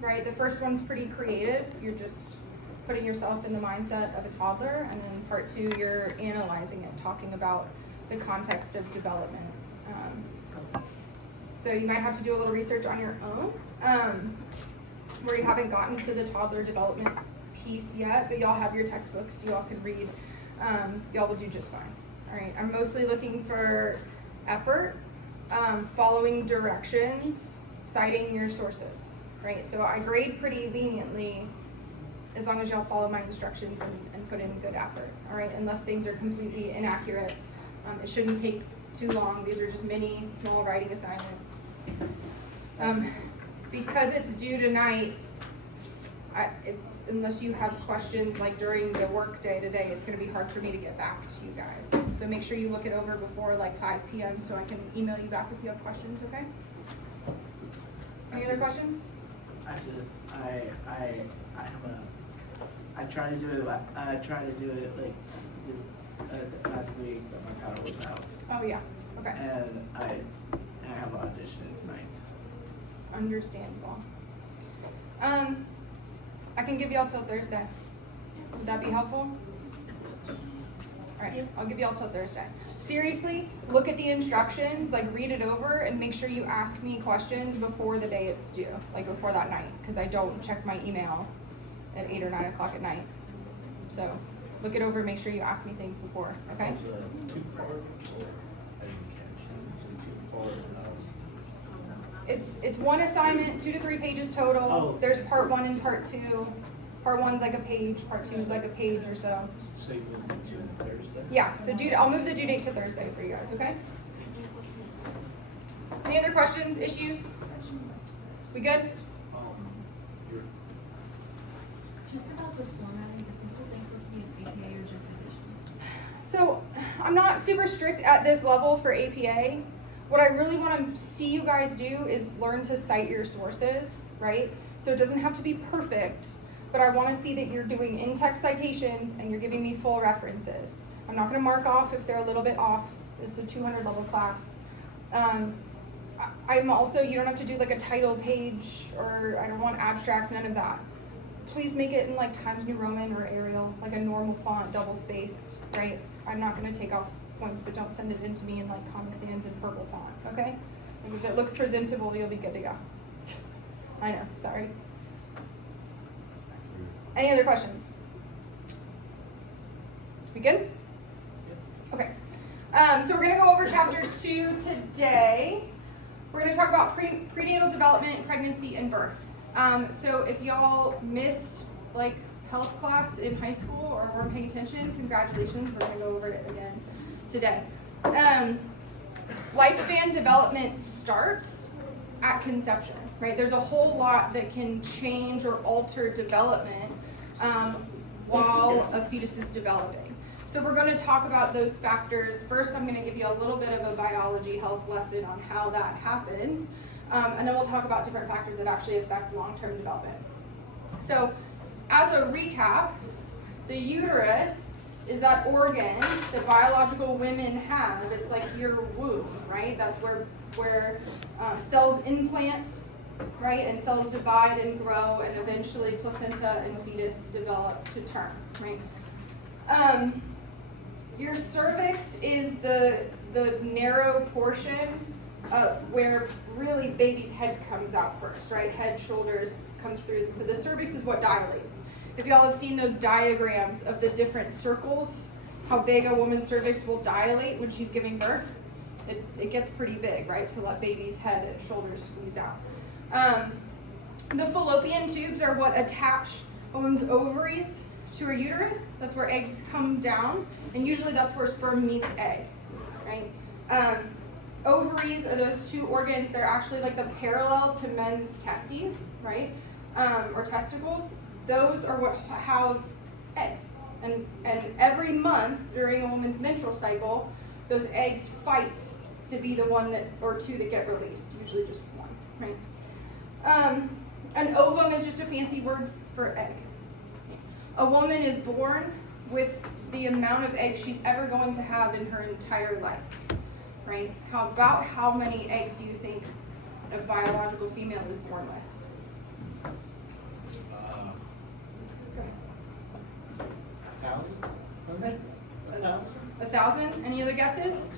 Right? The first one's pretty creative. You're just putting yourself in the mindset of a toddler, and then part two, you're analyzing it, talking about the context of development. So you might have to do a little research on your own, where you haven't gotten to the toddler development piece yet, but y'all have your textbooks, you all can read. Y'all will do just fine. All right, I'm mostly looking for effort, following directions, citing your sources. Right, so I grade pretty leniently as long as y'all follow my instructions and put in good effort, all right, unless things are completely inaccurate. It shouldn't take too long. These are just mini, small writing assignments. Because it's due tonight, unless you have questions like during the work day today, it's going to be hard for me to get back to you guys. So make sure you look it over before like 5 p.m. so I can email you back if you have questions, okay? Any other questions? I tried to do it like this last week, but my power was out. Oh yeah, okay. And I have an audition tonight. Understandable. I can give y'all till Thursday. Would that be helpful? Alright, I'll give y'all till Thursday. Seriously, look at the instructions, like read it over, and make sure you ask me questions before the day it's due, like before that night, because I don't check my email at 8 or 9 o'clock at night. So, look it over, make sure you ask me things before, okay? It's one assignment, 2 to 3 pages total. Oh. There's part 1 and part 2. Part 1's like a page, part 2 is like a page or so. So you moved it to Thursday? Yeah, so I'll move the due date to Thursday for you guys, okay? Any other questions, issues? We good? Just about the formatting, is the whole thing supposed to be an APA or just additions? So, I'm not super strict at this level for APA. What I really want to see you guys do is learn to cite your sources, right? So it doesn't have to be perfect, but I want to see that you're doing in-text citations and you're giving me full references. I'm not going to mark off if they're a little bit off. It's a 200 level class. I'm also, you don't have to do like a title page, or I don't want abstracts, none of that. Please make it in like Times New Roman or Arial, like a normal font, double spaced, right? I'm not going to take off points, but don't send it in to me in like Comic Sans and purple font, okay? And if it looks presentable, you'll be good to go. I know, sorry. Any other questions? We good? Okay. So we're going to go over chapter 2 today. We're going to talk about prenatal development, pregnancy, and birth. So if y'all missed like health class in high school or weren't paying attention, congratulations. We're going to go over it again today. Lifespan development starts at conception, right? There's a whole lot that can change or alter development while a fetus is developing. So we're going to talk about those factors. First, I'm going to give you a little bit of a biology health lesson on how that happens, and then we'll talk about different factors that actually affect long-term development. So as a recap, the uterus is that organ that biological women have. It's like your womb, right? That's where cells implant, right? And cells divide and grow, and eventually placenta and fetus develop to term, right? Your cervix is the narrow portion where really baby's head comes out first, right? Head, shoulders comes through. So the cervix is what dilates. If y'all have seen those diagrams of the different circles, how big a woman's cervix will dilate when she's giving birth, it gets pretty big, right? To let baby's head and shoulders squeeze out. The fallopian tubes are what attach a woman's ovaries to her uterus. That's where eggs come down, and usually that's where sperm meets egg, right? Ovaries are those two organs. They're actually like the parallel to men's testes, right? Or testicles. Those are what house eggs. And every month during a woman's menstrual cycle, those eggs fight to be the one that, or two that get released, usually just one, right? An ovum is just a fancy word for egg. A woman is born with the amount of eggs she's ever going to have in her entire life, right? How many eggs do you think a biological female is born with? 5,000. Any other guesses?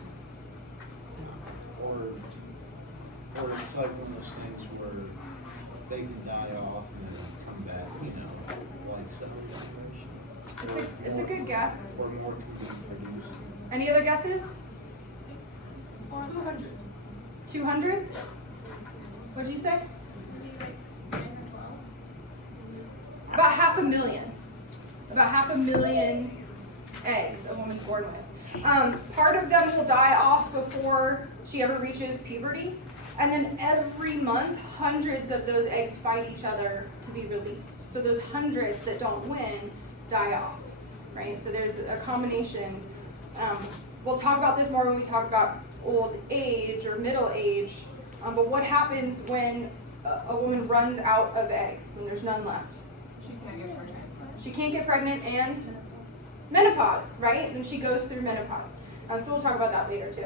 Or it's like one of those things where they can die off and then come back, like cells. It's a good guess. Or more can be produced. Any other guesses? 200. 200? What'd you say? Maybe like 10 or 12. About 500,000. About 500,000 eggs a woman's born with. Part of them will die off before she ever reaches puberty. And then every month, hundreds of those eggs fight each other to be released. So those hundreds that don't win die off, right? So there's a combination. We'll talk about this more when we talk about old age or middle age. But what happens when a woman runs out of eggs, when there's none left? She can't get pregnant. She can't get pregnant and menopause, right? Then she goes through menopause. So we'll talk about that later too.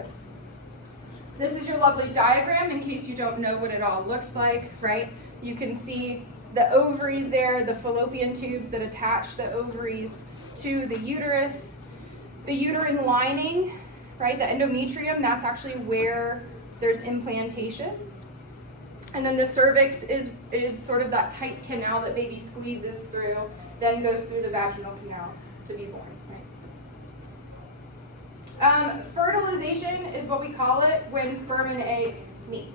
This is your lovely diagram in case you don't know what it all looks like, right? You can see the ovaries there, the fallopian tubes that attach the ovaries to the uterus. The uterine lining, right? The endometrium, that's actually where there's implantation. And then the cervix is sort of that tight canal that baby squeezes through, then goes through the vaginal canal to be born, right? Fertilization is what we call it when sperm and egg meet,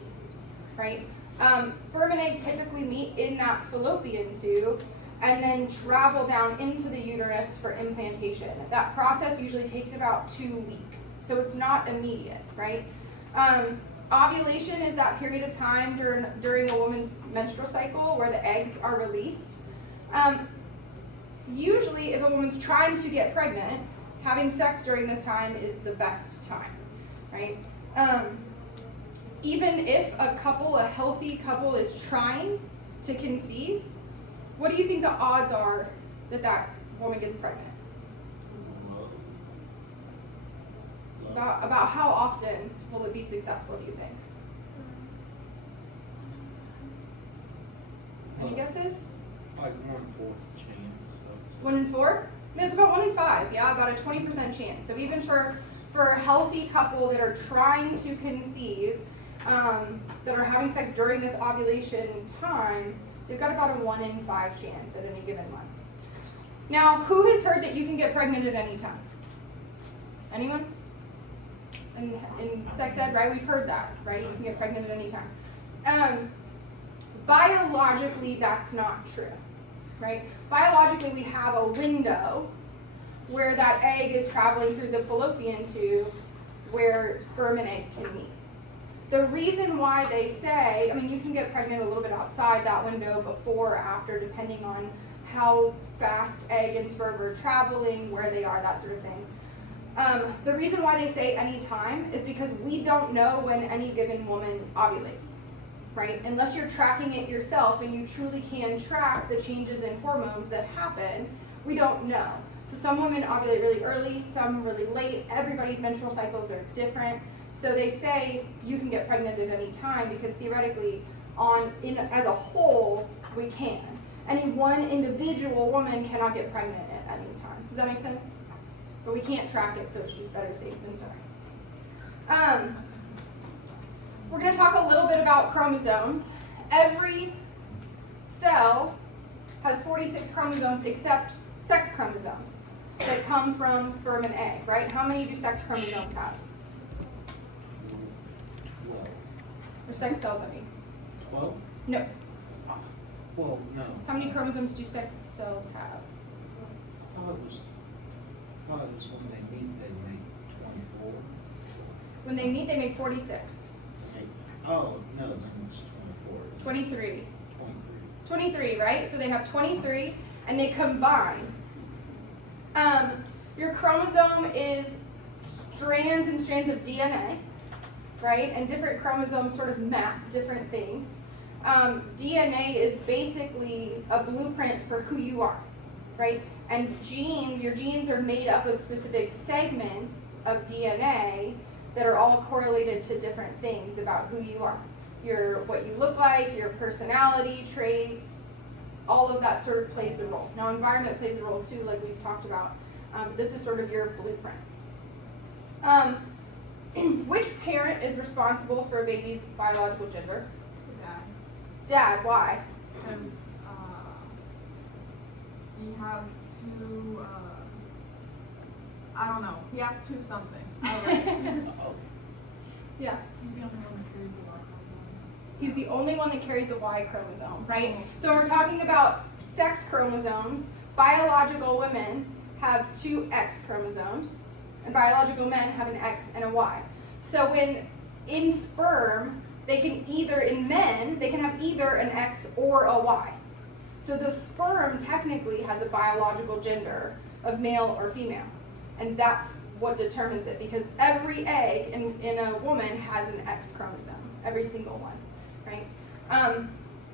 right? Sperm and egg typically meet in that fallopian tube and then travel down into the uterus for implantation. That process usually takes about 2 weeks, so it's not immediate, right? Ovulation is that period of time during a woman's menstrual cycle where the eggs are released. Usually, if a woman's trying to get pregnant, having sex during this time is the best time, right? Even if a healthy couple is trying to conceive, what do you think the odds are that woman gets pregnant? About how often will it be successful, do you think? Any guesses? Like 1/4 chance. So 1 in 4? It's about 1 in 5, yeah, about a 20% chance. So even for a healthy couple that are trying to conceive, that are having sex during this ovulation time, they've got about a 1 in 5 chance at any given month. Now, who has heard that you can get pregnant at any time? Anyone? In sex ed, right? We've heard that, right? You can get pregnant at any time. Biologically, that's not true, right? Biologically, we have a window where that egg is traveling through the fallopian tube where sperm and egg can meet. The reason why they say, you can get pregnant a little bit outside that window before or after, depending on how fast egg and sperm are traveling, where they are, that sort of thing. The reason why they say any time is because we don't know when any given woman ovulates, right? Unless you're tracking it yourself and you truly can track the changes in hormones that happen, we don't know. So some women ovulate really early, some really late. Everybody's menstrual cycles are different. So they say you can get pregnant at any time because theoretically, as a whole, we can. Any one individual woman cannot get pregnant at any time. Does that make sense? But we can't track it, so it's just better safe than sorry. We're going to talk a little bit about chromosomes. Every cell has 46 chromosomes except sex chromosomes that come from sperm and egg, right? How many do sex chromosomes have? 12. Or sex cells, I mean. 12? No. Well, no. How many chromosomes do sex cells have? I thought it was when they meet they make 24. When they meet, they make 46. Oh, no, then it's 24. 23. 23. 23, right? So they have 23, and they combine. Your chromosome is strands and strands of DNA, right? And different chromosomes sort of map different things. DNA is basically a blueprint for who you are, right? And your genes are made up of specific segments of DNA that are all correlated to different things about who you are. What you look like, your personality traits, all of that sort of plays a role. Now, environment plays a role too, like we've talked about. This is sort of your blueprint. Which parent is responsible for a baby's biological gender? Dad, Dad. Why? because he has two. I don't know. He has two something. Oh, Yeah. He's the only one that carries the Y chromosome. He's the only one that carries the Y chromosome, right? So when we're talking about sex chromosomes, biological women have two X chromosomes, and biological men have an X and a Y. So when in sperm, they can have either an X or a Y. So the sperm technically has a biological gender of male or female. And that's what determines it, because every egg in a woman has an X chromosome, every single one, right?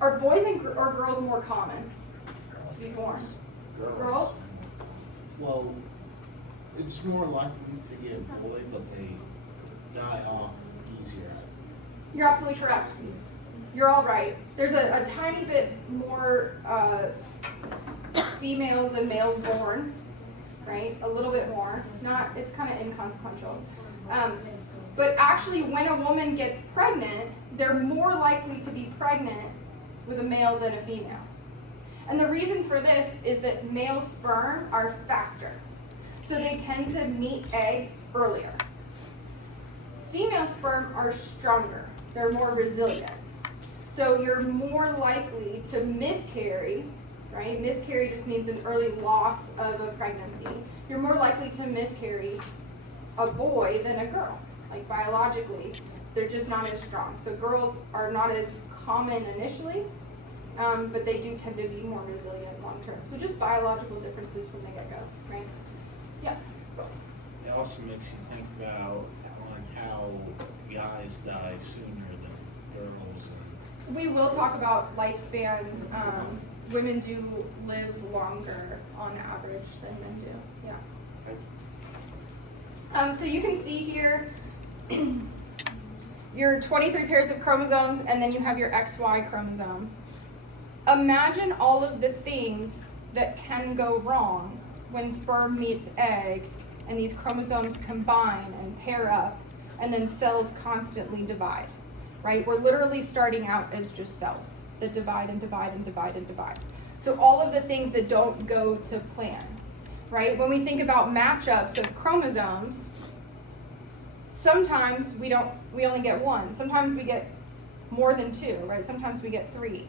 Are boys or girls more common to be born? Girls? Well, it's more likely to get bullied, but they die off easier. You're absolutely correct. You're all right. There's a tiny bit more females than males born, right? A little bit more. It's kind of inconsequential. But actually, when a woman gets pregnant, they're more likely to be pregnant with a male than a female. And the reason for this is that male sperm are faster. So they tend to meet egg earlier. Female sperm are stronger. They're more resilient. So you're more likely to miscarry, right? Miscarry just means an early loss of a pregnancy. You're more likely to miscarry a boy than a girl. Like biologically, they're just not as strong. So girls are not as common initially, but they do tend to be more resilient long term. So just biological differences from the get-go, right? Yeah. It also makes you think about how guys die sooner than girls. We will talk about lifespan. Women do live longer on average than men do. Yeah. So you can see here your 23 pairs of chromosomes, and then you have your XY chromosome. Imagine all of the things that can go wrong when sperm meets egg and these chromosomes combine and pair up, and then cells constantly divide, right? We're literally starting out as just cells that divide and divide and divide and divide. So all of the things that don't go to plan, right? When we think about matchups of chromosomes, sometimes we only get one. Sometimes we get more than two, right? Sometimes we get three.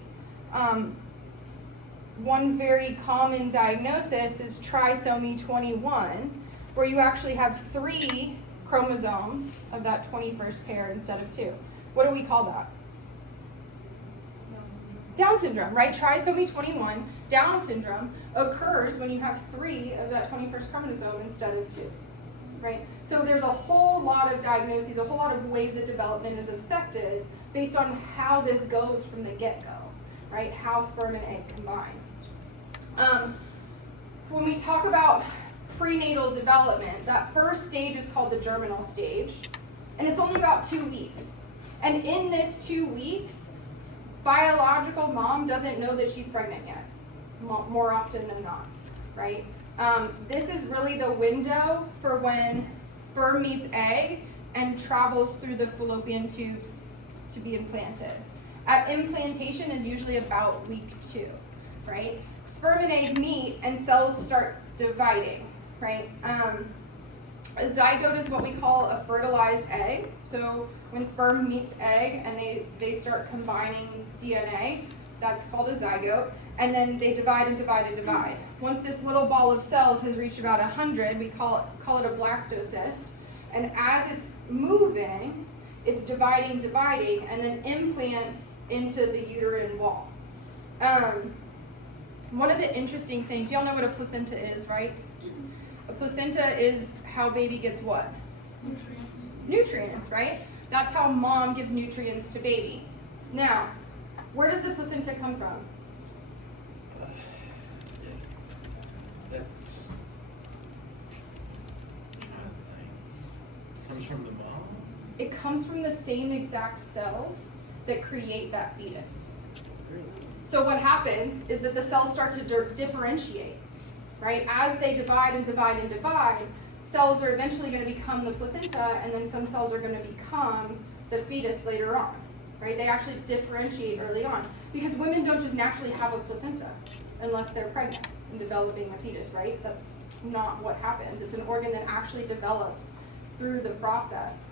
One very common diagnosis is trisomy 21, where you actually have 3 chromosomes of that 21st pair instead of 2. What do we call that? Down syndrome, right? Trisomy 21, Down syndrome, occurs when you have 3 of that 21st chromosome instead of 2, right? So there's a whole lot of diagnoses, a whole lot of ways that development is affected based on how this goes from the get-go, right? How sperm and egg combine. When we talk about prenatal development, that first stage is called the germinal stage, and it's only about 2 weeks. And in this 2 weeks, biological mom doesn't know that she's pregnant yet, more often than not, right? This is really the window for when sperm meets egg and travels through the fallopian tubes to be implanted. At implantation is usually about week 2, right? Sperm and egg meet and cells start dividing, right? A zygote is what we call a fertilized egg. So when sperm meets egg and they start combining DNA, that's called a zygote. And then they divide and divide and divide. Once this little ball of cells has reached about 100, we call it a blastocyst. And as it's moving, it's dividing, and then implants into the uterine wall. One of the interesting things, y'all know what a placenta is, right? A placenta is how baby gets what? Nutrients, right? That's how mom gives nutrients to baby. Now, where does the placenta come from? That's comes from the mom. It comes from the same exact cells that create that fetus. So what happens is that the cells start to differentiate, right? As they divide and divide and divide, cells are eventually going to become the placenta, and then some cells are going to become the fetus later on, right? They actually differentiate early on because women don't just naturally have a placenta unless they're pregnant and developing a fetus, right? That's not what happens. It's an organ that actually develops through the process.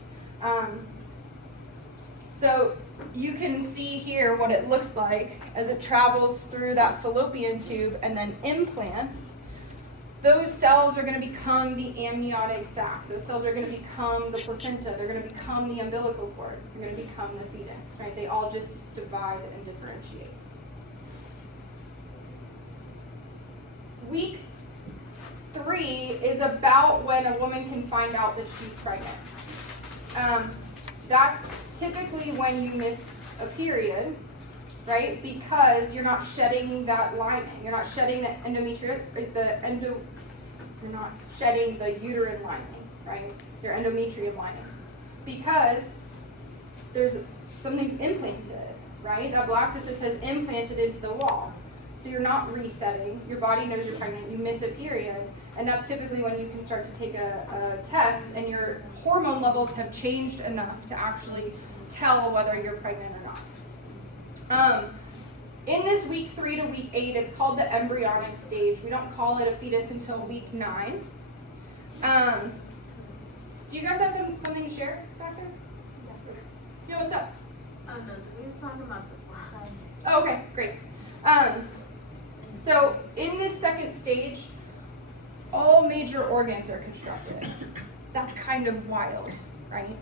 So you can see here what it looks like as it travels through that fallopian tube and then implants. Those cells are going to become the amniotic sac. Those cells are going to become the placenta. They're going to become the umbilical cord. They're going to become the fetus, right? They all just divide and differentiate. Week 3 is about when a woman can find out that she's pregnant. That's typically when you miss a period, right? Because you're not shedding that lining. You're not shedding the you're not shedding the uterine lining, right? Your endometrium lining. Because something's implanted, right? That blastocyst has implanted into the wall. So you're not resetting. Your body knows you're pregnant. You miss a period. And that's typically when you can start to take a test and your hormone levels have changed enough to actually tell whether you're pregnant or not. In this week 3 to week 8, it's called the embryonic stage. We don't call it a fetus until week 9. Do you guys have something to share back there? Yeah, what's up? Oh no, we were talking about the slide. Oh, okay, great. So in this second stage, all major organs are constructed. That's kind of wild, right?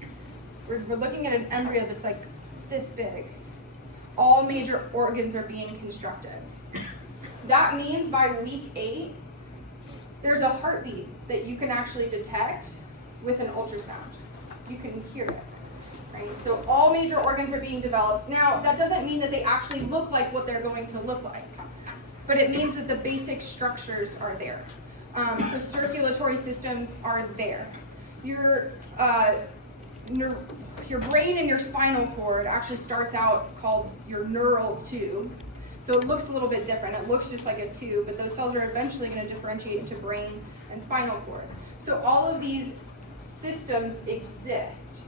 We're looking at an embryo that's like this big. All major organs are being constructed. That means by week 8, there's a heartbeat that you can actually detect with an ultrasound. You can hear it, right? So all major organs are being developed. Now, that doesn't mean that they actually look like what they're going to look like, but it means that the basic structures are there. So circulatory systems are there. Your brain and your spinal cord actually starts out called your neural tube. So it looks a little bit different. It looks just like a tube, but those cells are eventually going to differentiate into brain and spinal cord. So all of these systems exist.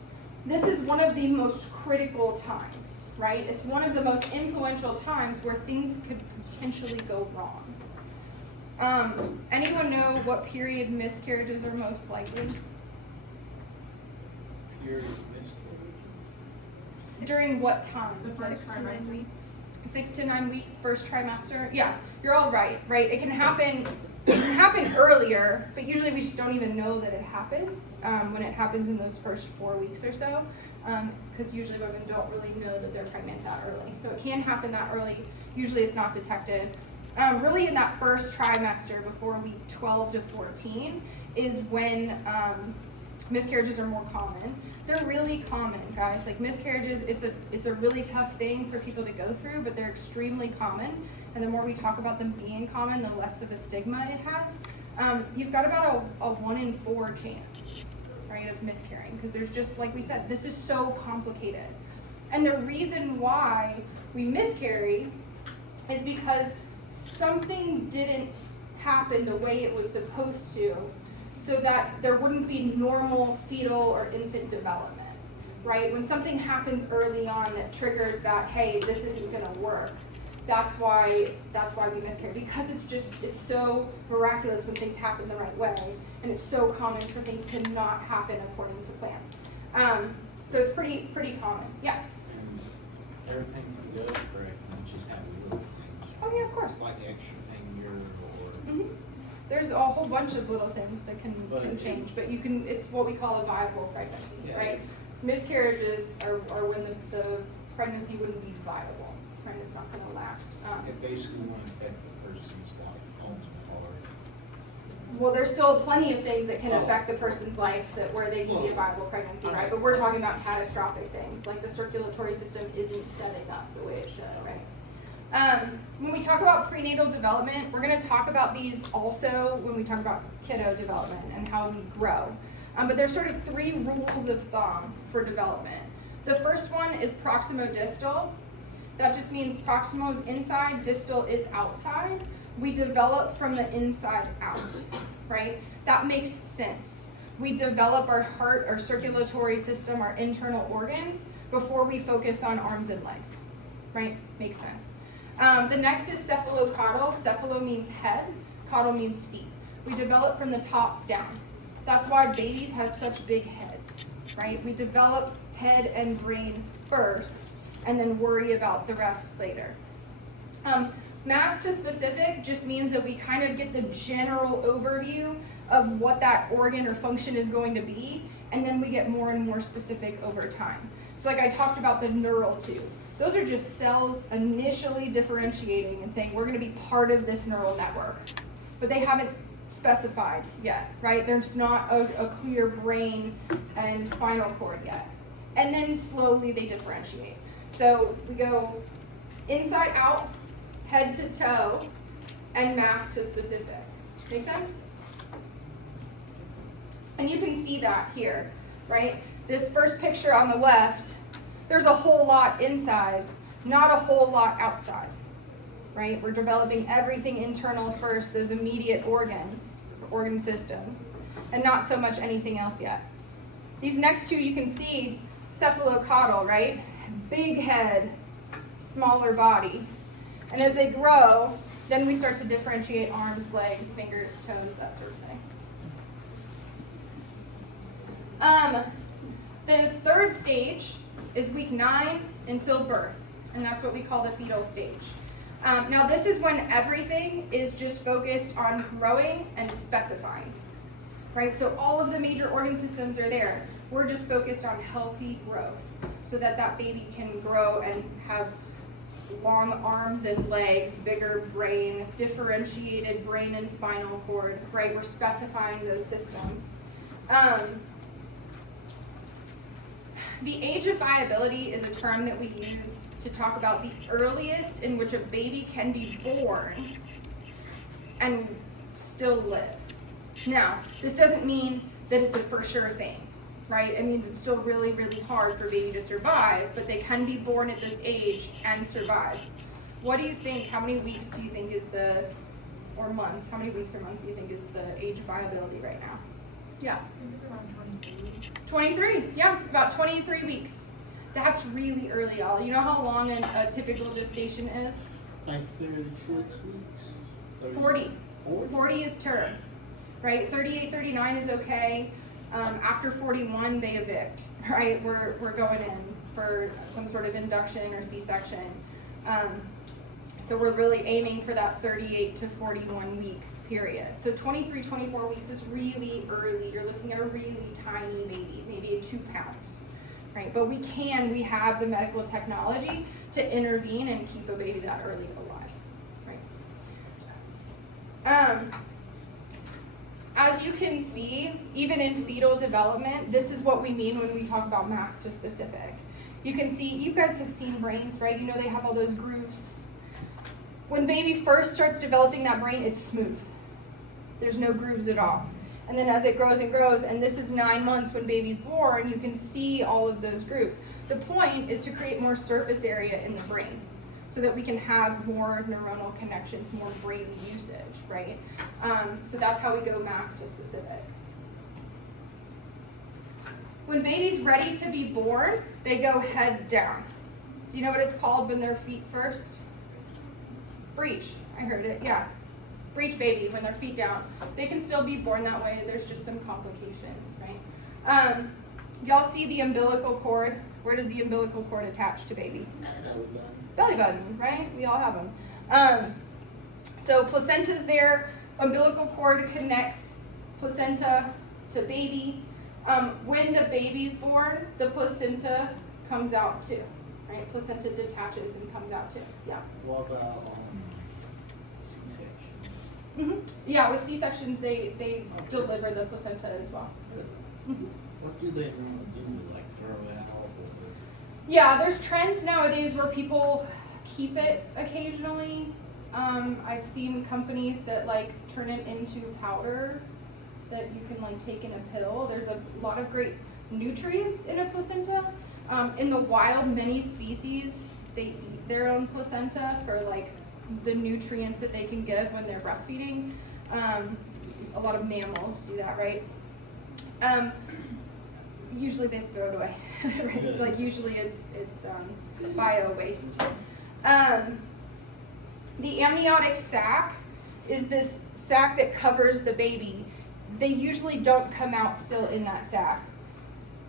This is one of the most critical times, right? It's one of the most influential times where things could potentially go wrong. Anyone know what period miscarriages are most likely? Period miscarriage. During what time? The first trimester. 6 to 9 weeks, first trimester. Yeah, you're all right, right? It can happen earlier, but usually we just don't even know that it happens when it happens in those first 4 weeks or so, because usually women don't really know that they're pregnant that early. So it can happen that early. Usually it's not detected. Really in that first trimester before week 12 to 14 is when miscarriages are more common. They're really common, guys. Like miscarriages, it's a really tough thing for people to go through, but they're extremely common. And the more we talk about them being common, the less of a stigma it has. You've got about a 1 in 4 chance, right, of miscarrying, because there's just, like we said, this is so complicated. And the reason why we miscarry is because something didn't happen the way it was supposed to, so that there wouldn't be normal fetal or infant development, right? When something happens early on that triggers that, hey, this isn't gonna work, that's why we miscarry, because it's so miraculous when things happen the right way, and it's so common for things to not happen according to plan. So it's pretty common, yeah. And everything can go correct, and just have little things. Oh yeah, of course. Like extra finger or. Mhm. There's a whole bunch of little things that can But- change, but it's what we call a viable pregnancy, Yeah. right? Miscarriages are when the pregnancy wouldn't be viable, right? It's not gonna last. It basically won't affect the person's life, homes and Well, there's still plenty of things that can Oh. affect the person's life where they can be a viable pregnancy, right? But we're talking about catastrophic things, like the circulatory system isn't setting up the way it should, right? When we talk about prenatal development, we're going to talk about these also when we talk about kiddo development and how we grow. But there's sort of 3 rules of thumb for development. The first one is proximodistal. That just means proximal is inside, distal is outside. We develop from the inside out, right? That makes sense. We develop our heart, our circulatory system, our internal organs before we focus on arms and legs, right? Makes sense. The next is cephalocaudal. Cephalo means head, caudal means feet. We develop from the top down. That's why babies have such big heads, right? We develop head and brain first and then worry about the rest later. Mass to specific just means that we kind of get the general overview of what that organ or function is going to be, and then we get more and more specific over time. So like I talked about the neural tube. Those are just cells initially differentiating and saying we're going to be part of this neural network, but they haven't specified yet, right? There's not a clear brain and spinal cord yet. And then slowly they differentiate. So we go inside out, head to toe, and mass to specific. Make sense? And you can see that here, right? This first picture on the left, there's a whole lot inside, not a whole lot outside, right? We're developing everything internal first, those immediate organs, organ systems, and not so much anything else yet. These next two you can see, cephalocaudal, right? Big head, smaller body. And as they grow, then we start to differentiate arms, legs, fingers, toes, that sort of thing. The third stage is week 9 until birth, and that's what we call the fetal stage. Now this is when everything is just focused on growing and specifying, right? So all of the major organ systems are there. We're just focused on healthy growth so that that baby can grow and have long arms and legs, bigger brain, differentiated brain and spinal cord, right? We're specifying those systems. The age of viability is a term that we use to talk about the earliest in which a baby can be born and still live. Now, this doesn't mean that it's a for sure thing, right? It means it's still really, really hard for a baby to survive, but they can be born at this age and survive. What do you think, how many weeks do you think is or months, how many weeks or months do you think is the age of viability right now? Yeah. I think it's around 23. 23, yeah, about 23 weeks. That's really early, y'all. You know how long a typical gestation is? Like 36 weeks? 40. 40 is term, right? 38, 39 is okay. After 41, they evict, right? We're going in for some sort of induction or C-section. So we're really aiming for that 38 to 41 week period. So 23, 24 weeks is really early. You're looking at a really tiny baby, maybe 2 pounds, right? But we have the medical technology to intervene and keep a baby that early alive, right? As you can see, even in fetal development, this is what we mean when we talk about mass to specific. You can see, you guys have seen brains, right? You know they have all those grooves. When baby first starts developing that brain, it's smooth. There's no grooves at all. And then as it grows and grows, and this is 9 months when baby's born, you can see all of those grooves. The point is to create more surface area in the brain so that we can have more neuronal connections, more brain usage, right? So that's how we go mass to specific. When baby's ready to be born, they go head down. Do you know what it's called when they're feet first? Breech. I heard it, yeah. Breech baby, when their feet down. They can still be born that way. There's just some complications, right? Y'all see the umbilical cord? Where does the umbilical cord attach to baby? Belly button, right? We all have them. So placenta's there. Umbilical cord connects placenta to baby. When the baby's born, the placenta comes out too, right? Placenta detaches and comes out too. Yeah. What about C-sections? Mm-hmm. Yeah, with C-sections, they deliver the placenta as well. Mm-hmm. What do they normally do? Like throw it out? Or... Yeah, there's trends nowadays where people keep it occasionally. I've seen companies that like turn it into powder that you can like take in a pill. There's a lot of great nutrients in a placenta. In the wild, many species, they eat their own placenta for like the nutrients that they can give when they're breastfeeding. A lot of mammals do that, right? Usually they throw it away, right? Like usually it's bio waste. The amniotic sac is this sac that covers the baby. They usually don't come out still in that sac.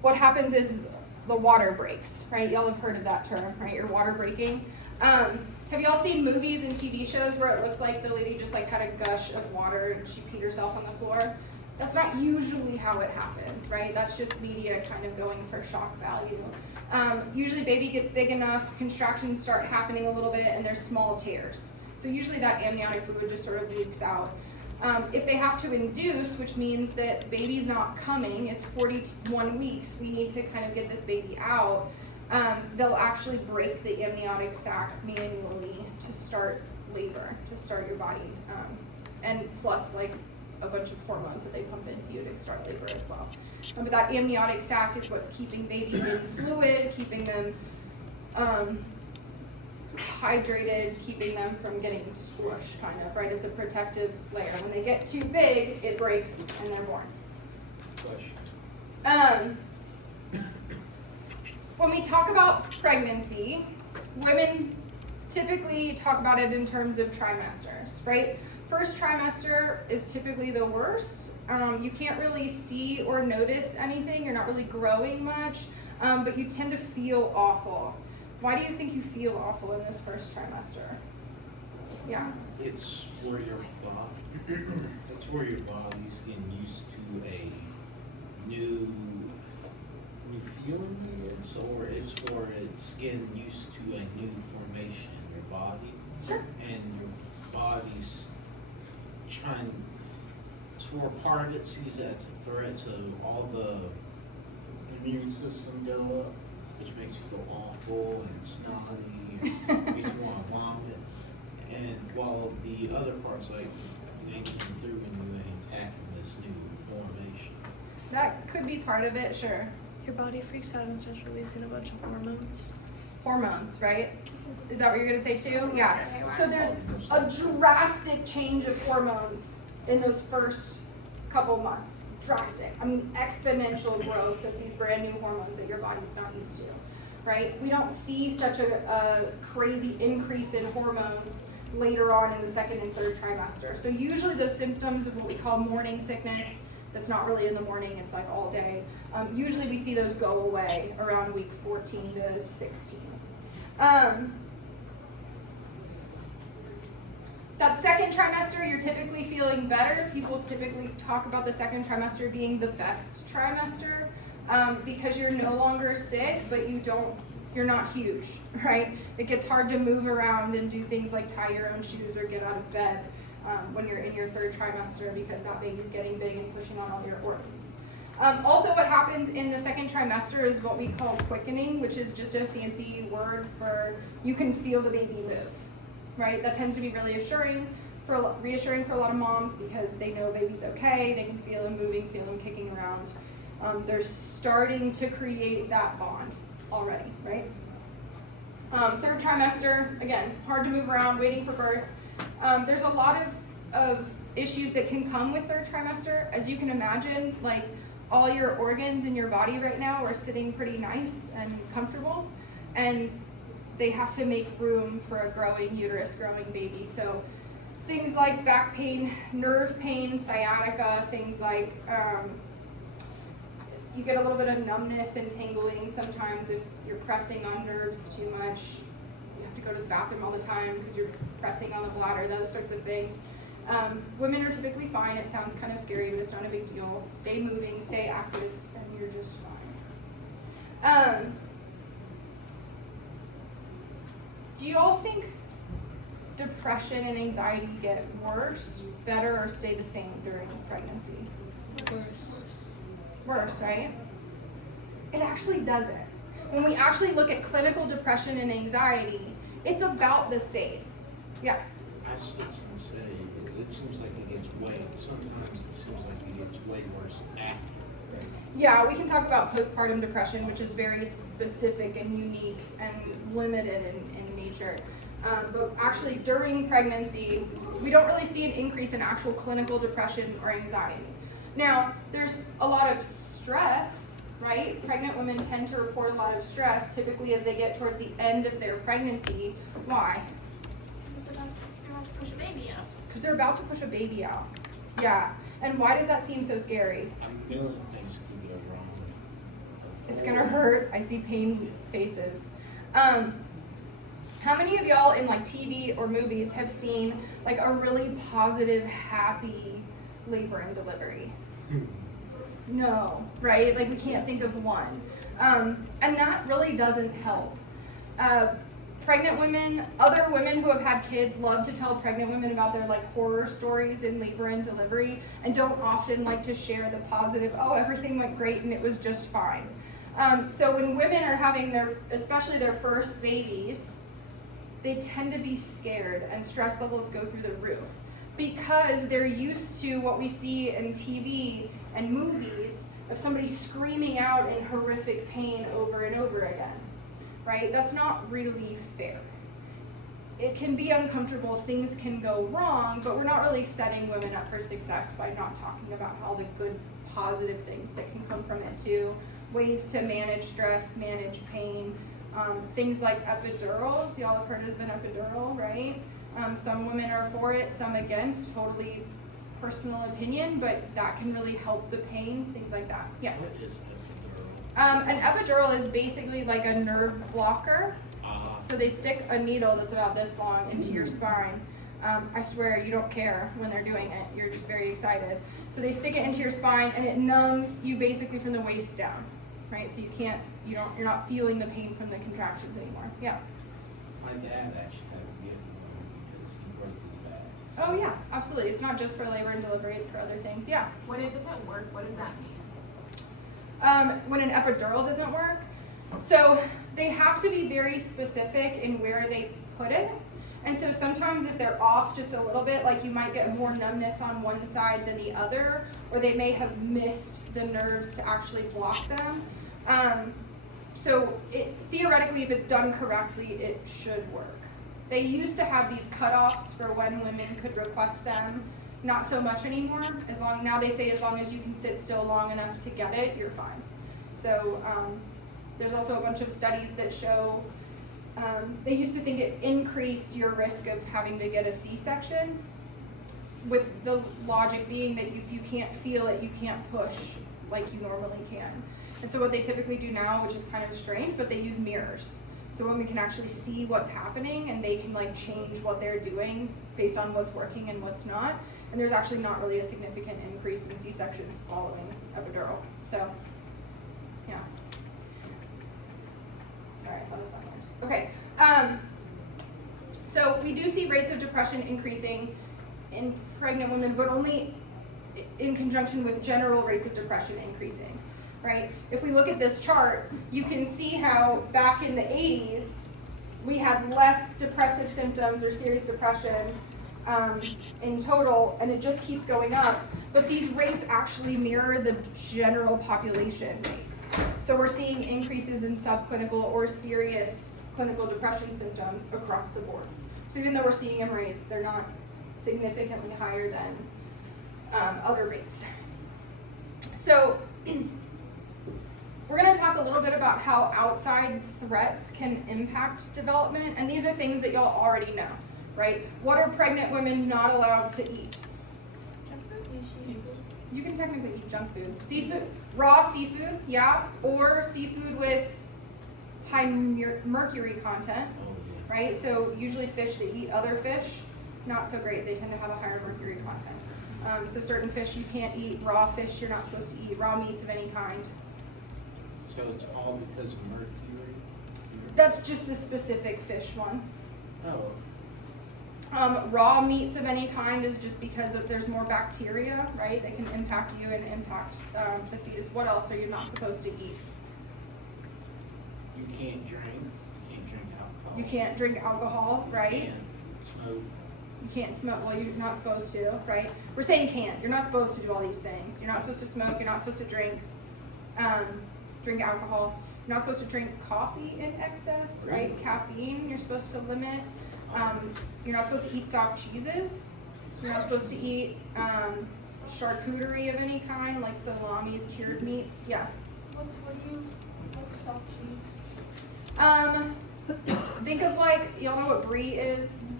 What happens is the water breaks, right? Y'all have heard of that term, right? Your water breaking. Have y'all seen movies and TV shows where it looks like the lady just like had a gush of water and she peed herself on the floor? That's not usually how it happens, right? That's just media kind of going for shock value. Usually baby gets big enough, contractions start happening a little bit, and there's small tears. So usually that amniotic fluid just sort of leaks out. If they have to induce, which means that baby's not coming, it's 41 weeks, we need to kind of get this baby out, they'll actually break the amniotic sac manually to start labor, to start your body, and plus like a bunch of hormones that they pump into you to start labor as well. But that amniotic sac is what's keeping babies in fluid, keeping them hydrated, keeping them from getting squished, kind of, right? It's a protective layer. When they get too big, it breaks and they're born. Question. When we talk about pregnancy, women typically talk about it in terms of trimesters, right? First trimester is typically the worst. You can't really see or notice anything. You're not really growing much, but you tend to feel awful. Why do you think you feel awful in this first trimester? Yeah. It's where your body's getting used to a new feeling, I guess, or it's for it's getting used to a new formation in your body. Sure. And your body's trying, so part of it sees that as a threat, so all the immune system go up, which makes you feel awful and snotty and makes you want to vomit. And while the other parts, like, you ain't coming through when you ain't attacking this new formation. That could be part of it, sure. Your body freaks out and starts releasing a bunch of hormones. Hormones, right? Is that what you're gonna say too? Yeah. So there's a drastic change of hormones in those first couple months. Drastic. I mean, exponential growth of these brand new hormones that your body's not used to, right? We don't see such a crazy increase in hormones later on in the second and third trimester. So usually those symptoms of what we call morning sickness, that's not really in the morning, it's like all day. Usually we see those go away around week 14 to 16. That second trimester, you're typically feeling better. People typically talk about the second trimester being the best trimester because you're no longer sick, but you're not huge, right? It gets hard to move around and do things like tie your own shoes or get out of bed when you're in your third trimester because that baby's getting big and pushing on all your organs. Also, what happens in the second trimester is what we call quickening, which is just a fancy word for you can feel the baby move, right? That tends to be really reassuring for a lot of moms because they know baby's okay, they can feel him moving, feel him kicking around. They're starting to create that bond already, right? Third trimester, again, hard to move around, waiting for birth. There's a lot of issues that can come with third trimester. As you can imagine, like all your organs in your body right now are sitting pretty nice and comfortable, and they have to make room for a growing uterus, growing baby. So things like back pain, nerve pain, sciatica, things like you get a little bit of numbness and tingling sometimes if you're pressing on nerves too much. You have to go to the bathroom all the time because you're pressing on the bladder, those sorts of things. Women are typically fine. It sounds kind of scary, but it's not a big deal. Stay moving, stay active, and you're just fine. Do you all think depression and anxiety get worse, better, or stay the same during pregnancy? Worse. Worse, right? It actually doesn't. When we actually look at clinical depression and anxiety, it's about the same. Yeah. I was gonna say, it seems like it gets sometimes it seems like it gets way worse after pregnancy. Yeah, we can talk about postpartum depression, which is very specific and unique and limited in nature. nature. But actually during pregnancy, we don't really see an increase in actual clinical depression or anxiety. Now, there's a lot of stress, right? Pregnant women tend to report a lot of stress, typically as they get towards the end of their pregnancy. Why? They're about to push a baby out. Because they're about to push a baby out. Yeah. And why does that seem so scary? A million things could go wrong. It's gonna hurt. I see pain faces. How many of y'all in like TV or movies have seen like a really positive, happy labor and delivery? No, right? Like we can't think of one. And that really doesn't help. Pregnant women, other women who have had kids love to tell pregnant women about their like horror stories in labor and delivery and don't often like to share the positive, oh, everything went great and it was just fine. So when women are having especially their first babies, they tend to be scared and stress levels go through the roof because they're used to what we see in TV and movies of somebody screaming out in horrific pain over and over again, right? That's not really fair. It can be uncomfortable, things can go wrong, but we're not really setting women up for success by not talking about all the good, positive things that can come from it too. Ways to manage stress, manage pain, things like epidurals. Y'all have heard of an epidural, right? Some women are for it, some against, totally personal opinion, but that can really help the pain, things like that. Yeah. What is epidural? An epidural is basically like a nerve blocker. So they stick a needle that's about this long into your spine. I swear you don't care when they're doing it. You're just very excited. So they stick it into your spine and it numbs you basically from the waist down, right? So you're not feeling the pain from the contractions anymore. Yeah. My dad actually had to get one because he broke his back. Oh yeah, absolutely. It's not just for labor and delivery, it's for other things. Yeah. When it doesn't work, what does that mean? When an epidural doesn't work, so they have to be very specific in where they put it. And so sometimes if they're off just a little bit, like you might get more numbness on one side than the other, or they may have missed the nerves to actually block them. So theoretically, if it's done correctly, it should work. They used to have these cutoffs for when women could request them. Not so much anymore. Now they say as long as you can sit still long enough to get it, you're fine. So there's also a bunch of studies that show they used to think it increased your risk of having to get a C-section, with the logic being that if you can't feel it, you can't push like you normally can. And so what they typically do now, which is kind of strange, but they use mirrors. So women can actually see what's happening and they can like change what they're doing based on what's working and what's not. And there's actually not really a significant increase in C-sections following epidural. So, yeah. Sorry, I thought it was on here. Okay. So we do see rates of depression increasing in pregnant women, but only in conjunction with general rates of depression increasing, right? If we look at this chart, you can see how back in the 80s, we had less depressive symptoms or serious depression in total, and it just keeps going up. But these rates actually mirror the general population rates. So we're seeing increases in subclinical or serious clinical depression symptoms across the board. So even though we're seeing them raised, they're not significantly higher than other rates. So we're going to talk a little bit about how outside threats can impact development, and these are things that y'all already know, right? What are pregnant women not allowed to eat? You can technically eat junk food. Seafood, raw seafood, yeah, or seafood with high mercury content, right? So usually fish that eat other fish, not so great. They tend to have a higher mercury content. So certain fish you can't eat, raw fish you're not supposed to eat, raw meats of any kind. So it's all because of mercury? That's just the specific fish one. Oh. Raw meats of any kind is just because there's more bacteria, right? That can impact you and impact the fetus. What else are you not supposed to eat? You can't drink alcohol. You can't drink alcohol, right? You can't smoke. You can't smoke. Well, you're not supposed to, right? We're saying can't. You're not supposed to do all these things. You're not supposed to smoke. You're not supposed to drink alcohol. You're not supposed to drink coffee in excess, right? Really? Caffeine, you're supposed to limit. You're not supposed to eat soft cheeses. You're not supposed to eat charcuterie of any kind, like salamis, cured meats. Yeah. What's a soft cheese? Think of like, y'all know what brie is?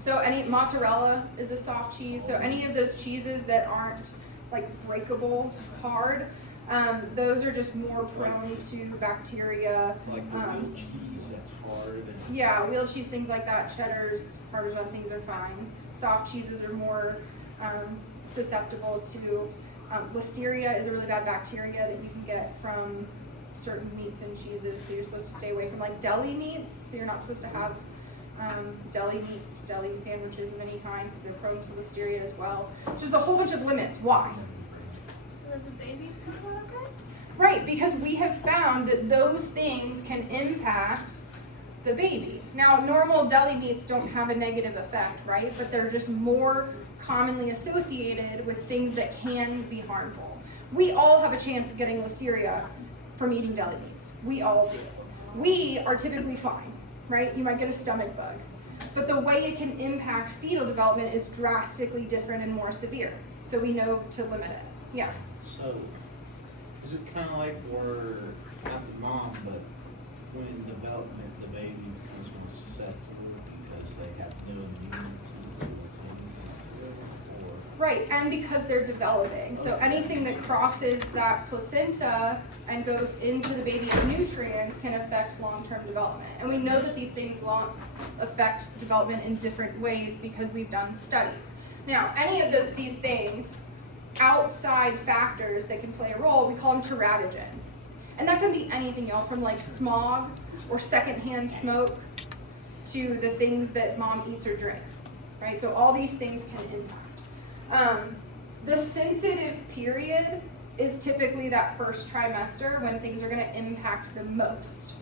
So any mozzarella is a soft cheese. So any of those cheeses that aren't like breakable hard, those are just more prone to bacteria. Like the real cheese that's hard and. Yeah, wheel cheese, things like that, cheddars, Parmesan, things are fine. Soft cheeses are more susceptible to listeria is a really bad bacteria that you can get from certain meats and cheeses, so you're supposed to stay away from like deli meats, so you're not supposed to have deli meats, deli sandwiches of any kind because they're prone to listeria as well. Just a whole bunch of limits. Why? So that the baby can go okay? Right, because we have found that those things can impact the baby. Now, normal deli meats don't have a negative effect, right? But they're just more commonly associated with things that can be harmful. We all have a chance of getting listeria from eating deli meats. We all do. We are typically fine, right? You might get a stomach bug. But the way it can impact fetal development is drastically different and more severe. So we know to limit it. Yeah. So, is it kind of like we're, not the mom, but when development, the baby becomes more susceptible because they have no immunity to anything? Or, Right, and because they're developing. So anything that crosses that placenta and goes into the baby's nutrients can affect long-term development. And we know that these things affect development in different ways because we've done studies. Now, any of these things, outside factors that can play a role, we call them teratogens. And that can be anything, y'all, from like smog or secondhand smoke to the things that mom eats or drinks, right? So all these things can impact. The sensitive period is typically that first trimester when things are gonna impact the most,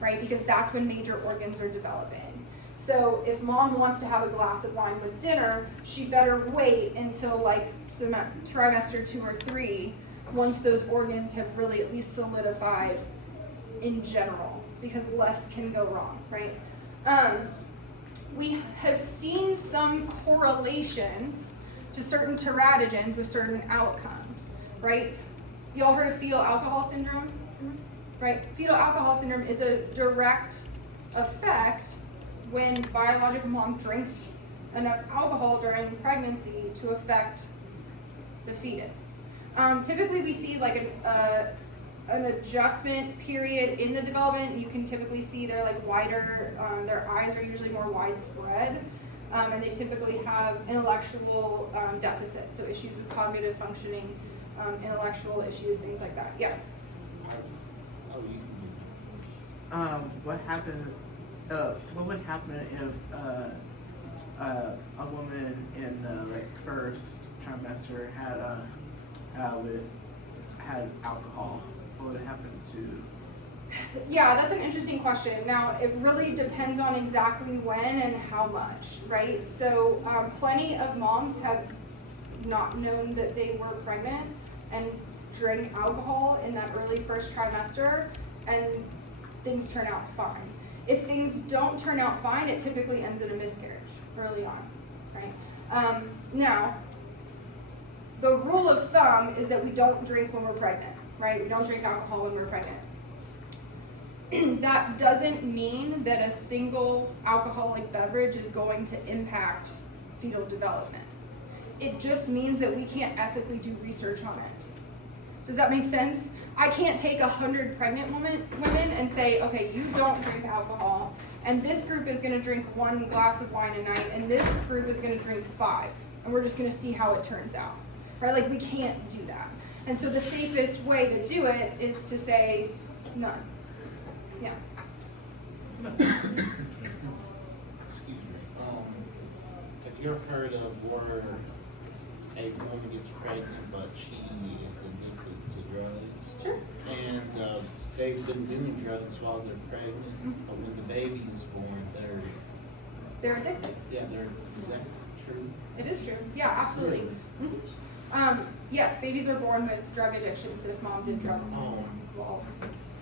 right? Because that's when major organs are developing. So if mom wants to have a glass of wine with dinner, she better wait until like trimester 2 or 3, once those organs have really at least solidified in general, because less can go wrong, right? We have seen some correlations to certain teratogens with certain outcomes, right? Y'all heard of fetal alcohol syndrome? Right? Fetal alcohol syndrome is a direct effect when biological mom drinks enough alcohol during pregnancy to affect the fetus. Typically we see like an adjustment period in the development. You can typically see they're like wider, their eyes are usually more widespread, and they typically have intellectual deficits, so issues with cognitive functioning, intellectual issues, things like that. Yeah. oh, you What happened? What would happen if a woman in the like first trimester had alcohol? What would happen to? Yeah, that's an interesting question. Now, it really depends on exactly when and how much, right? So, plenty of moms have not known that they were pregnant and drank alcohol in that early first trimester, and things turn out fine. If things don't turn out fine, it typically ends in a miscarriage early on, right? Now, the rule of thumb is that we don't drink when we're pregnant, right? We don't drink alcohol when we're pregnant. That doesn't mean that a single alcoholic beverage is going to impact fetal development. It just means that we can't ethically do research on it. Does that make sense? I can't take 100 pregnant women and say, okay, you don't drink alcohol, and this group is gonna drink 1 glass of wine a night, and this group is gonna drink 5, and we're just gonna see how it turns out, right? Like, we can't do that. And so the safest way to do it is to say none. Yeah. excuse me, have you ever heard of where a woman gets pregnant but she is addicted to drugs? Sure. And they've been doing drugs while they're pregnant, but when the baby's born, They're addicted. is that true? It is true. Yeah, absolutely. Yeah, babies are born with drug addictions if mom did drugs while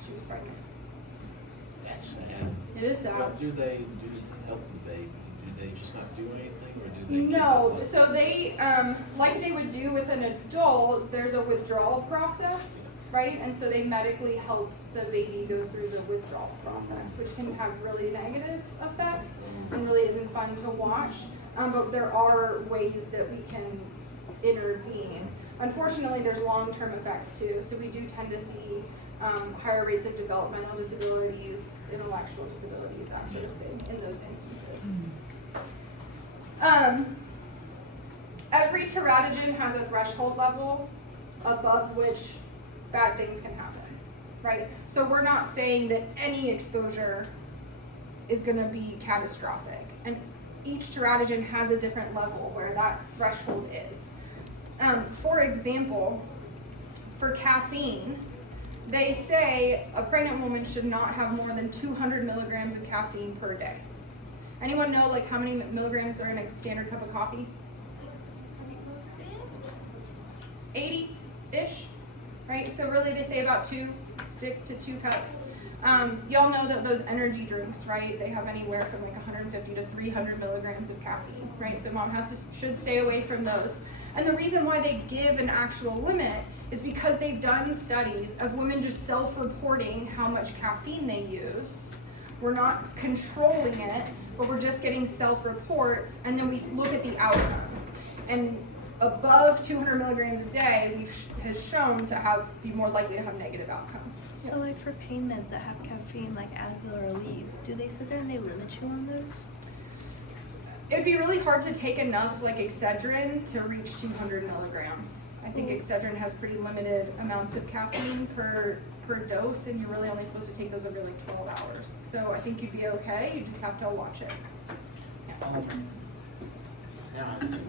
she was pregnant. That's sad. It is sad. What do they do to help the baby? Do they just not do anything, or do they? give No, it up? so they, like they would do with an adult, there's a withdrawal process, right? And so they medically help the baby go through the withdrawal process, which can have really negative effects and really isn't fun to watch. But there are ways that we can intervene. Unfortunately, there's long-term effects too. So we do tend to see higher rates of developmental disabilities, intellectual disabilities, that sort of thing in those instances. Every teratogen has a threshold level above which bad things can happen, right? So we're not saying that any exposure is going to be catastrophic, and each teratogen has a different level where that threshold is. For example, for caffeine, they say a pregnant woman should not have more than 200 milligrams of caffeine per day. Anyone know like how many milligrams are in a standard cup of coffee? 80-ish, right? So really they say about stick to 2 cups. Y'all know that those energy drinks, right? They have anywhere from like 150 to 300 milligrams of caffeine, right? So mom should stay away from those. And the reason why they give an actual limit is because they've done studies of women just self-reporting how much caffeine they use. We're not controlling it, but we're just getting self-reports, and then we look at the outcomes. And above 200 milligrams a day has shown to be more likely to have negative outcomes. So like for pain meds that have caffeine, like Advil or Aleve, do they sit there and they limit you on those? It'd be really hard to take enough like Excedrin to reach 200 milligrams. I think Excedrin has pretty limited amounts of caffeine per dose, and you're really only supposed to take those every like 12 hours. So I think you'd be okay, you just have to watch it. Now I have 2 questions.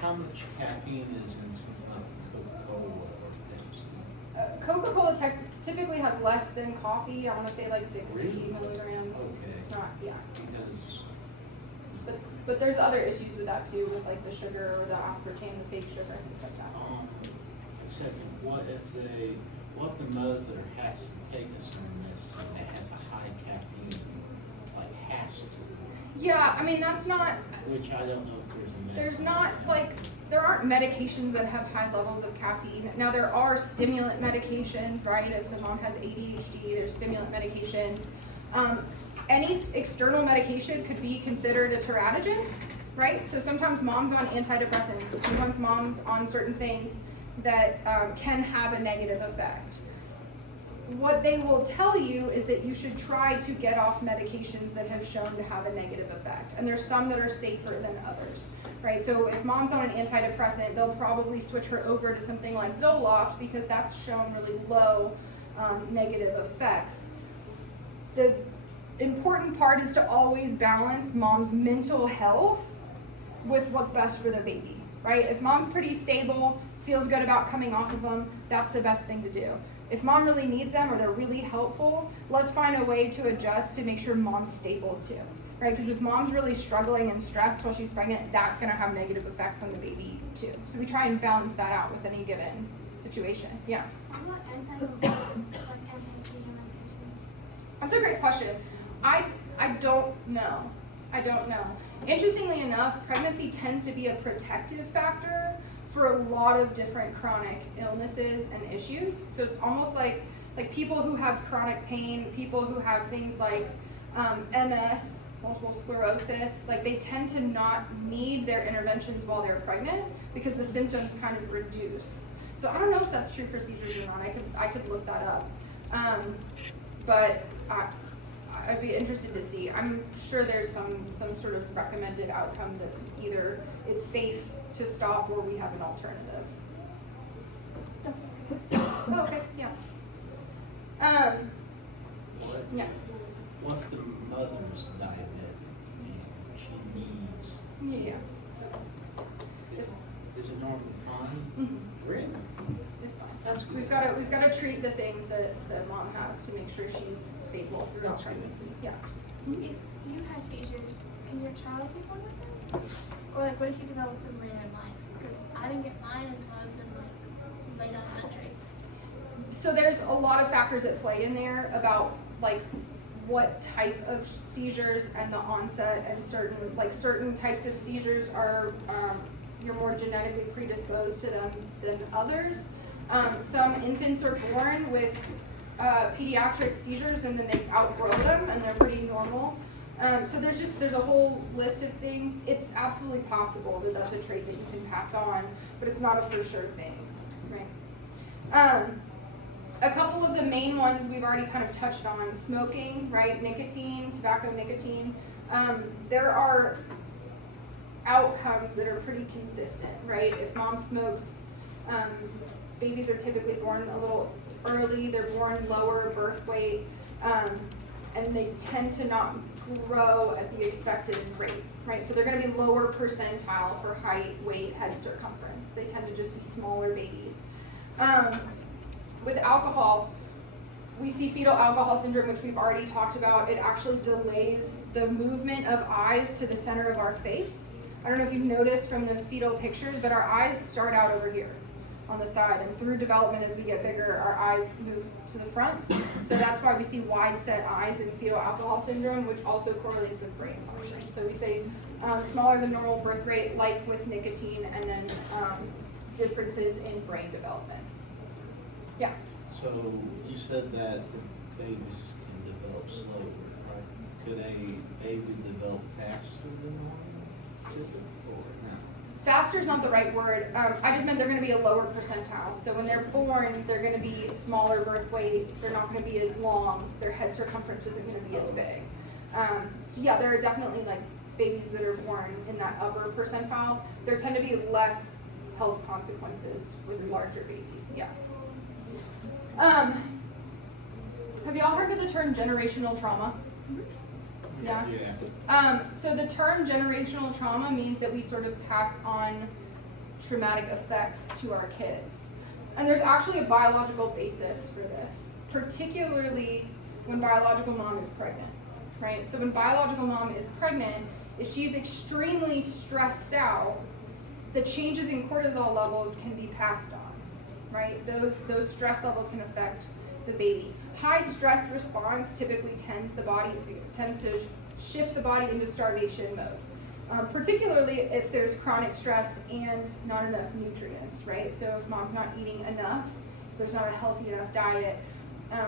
How much caffeine is in something like Coca-Cola or Pepsi? Coca-Cola typically has less than coffee. I want to say like 60 Really? milligrams. Okay. It's not, yeah. Because But there's other issues with that too, with like the sugar or the aspartame, the fake sugar, and things like that. second, what if the mother has to take a certain medicine that has a high caffeine, like has to? Yeah, I mean that's not. Which I don't know if there's a medicine. There's not like there aren't medications that have high levels of caffeine. Now there are stimulant medications, right? If the mom has ADHD, there's stimulant medications. Any external medication could be considered a teratogen, right? So sometimes mom's on antidepressants, sometimes mom's on certain things that can have a negative effect. What they will tell you is that you should try to get off medications that have shown to have a negative effect. And there's some that are safer than others, right? So if mom's on an antidepressant, they'll probably switch her over to something like Zoloft because that's shown really low negative effects. The important part is to always balance mom's mental health with what's best for the baby, right? If mom's pretty stable, feels good about coming off of them, that's the best thing to do. If mom really needs them or they're really helpful, let's find a way to adjust to make sure mom's stable too, right? Because if mom's really struggling and stressed while she's pregnant, that's gonna have negative effects on the baby too. So we try and balance that out with any given situation. Yeah. What about anticonvulsants, like anti-seizure medications? That's a great question. I don't know. I don't know. Interestingly enough, pregnancy tends to be a protective factor for a lot of different chronic illnesses and issues. So it's almost like people who have chronic pain, people who have things like MS, multiple sclerosis, like they tend to not need their interventions while they're pregnant because the symptoms kind of reduce. So I don't know if that's true for seizures or not. I could look that up. But I'd be interested to see. I'm sure there's some sort of recommended outcome that's either it's safe to stop or we have an alternative. Oh, okay, yeah. Yeah. What if the mother's diabetic and she needs? Yeah. Is it normally fine? Mm-hmm. Really? It's fine. That's good. We've got to treat the things that mom has to make sure she's stable throughout That's good. pregnancy. Yeah. If you have seizures, can your child be born with them? Or like, what if you develop them later in life? Because I didn't get mine until I was in like late elementary. So there's a lot of factors at play in there about like what type of seizures and the onset, and certain types of seizures are you're more genetically predisposed to them than others. Some infants are born with pediatric seizures and then they outgrow them and they're pretty normal. So there's a whole list of things. It's absolutely possible that that's a trait that you can pass on, but it's not a for sure thing, right? A couple of the main ones we've already kind of touched on: smoking, right? Nicotine, tobacco, nicotine. There are outcomes that are pretty consistent, right? If mom smokes, babies are typically born a little early. They're born lower birth weight, and they tend to not grow at the expected rate, right? So they're going to be lower percentile for height, weight, head circumference. They tend to just be smaller babies. With alcohol, we see fetal alcohol syndrome, which we've already talked about. It actually delays the movement of eyes to the center of our face. I don't know if you've noticed from those fetal pictures, but our eyes start out over here on the side, and through development as we get bigger, our eyes move to the front. So that's why we see wide set eyes in fetal alcohol syndrome, which also correlates with brain function. So we say smaller than normal birth rate, like with nicotine, and then differences in brain development. Yeah. So you said that the babies can develop slower, right? Could a baby develop faster than normal? Or no? Faster is not the right word. I just meant they're going to be a lower percentile. So when they're born, they're going to be smaller birth weight. They're not going to be as long. Their head circumference isn't going to be as big. So yeah, there are definitely like babies that are born in that upper percentile. There tend to be less health consequences with larger babies. Yeah. Have y'all heard of the term generational trauma? Yeah. So the term generational trauma means that we sort of pass on traumatic effects to our kids. And there's actually a biological basis for this, particularly when biological mom is pregnant, right? So when biological mom is pregnant, if she's extremely stressed out, the changes in cortisol levels can be passed on, right? Those stress levels can affect the baby. High stress response typically tends to shift the body into starvation mode, particularly if there's chronic stress and not enough nutrients, right? So if mom's not eating enough, there's not a healthy enough diet,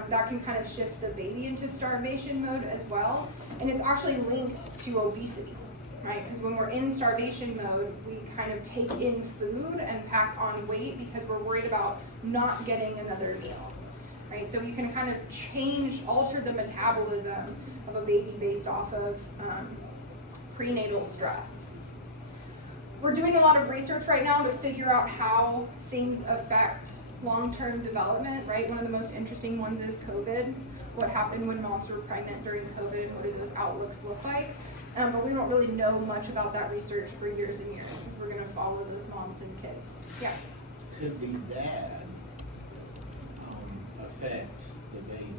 that can kind of shift the baby into starvation mode as well. And it's actually linked to obesity, right? Because when we're in starvation mode, we kind of take in food and pack on weight because we're worried about not getting another meal, right? So you can kind of alter the metabolism of a baby based off of prenatal stress. We're doing a lot of research right now to figure out how things affect long-term development, right? One of the most interesting ones is COVID. What happened when moms were pregnant during COVID, and what do those outlooks look like? But we don't really know much about that research for years and years because we're going to follow those moms and kids. Yeah. Could the dad affect the baby?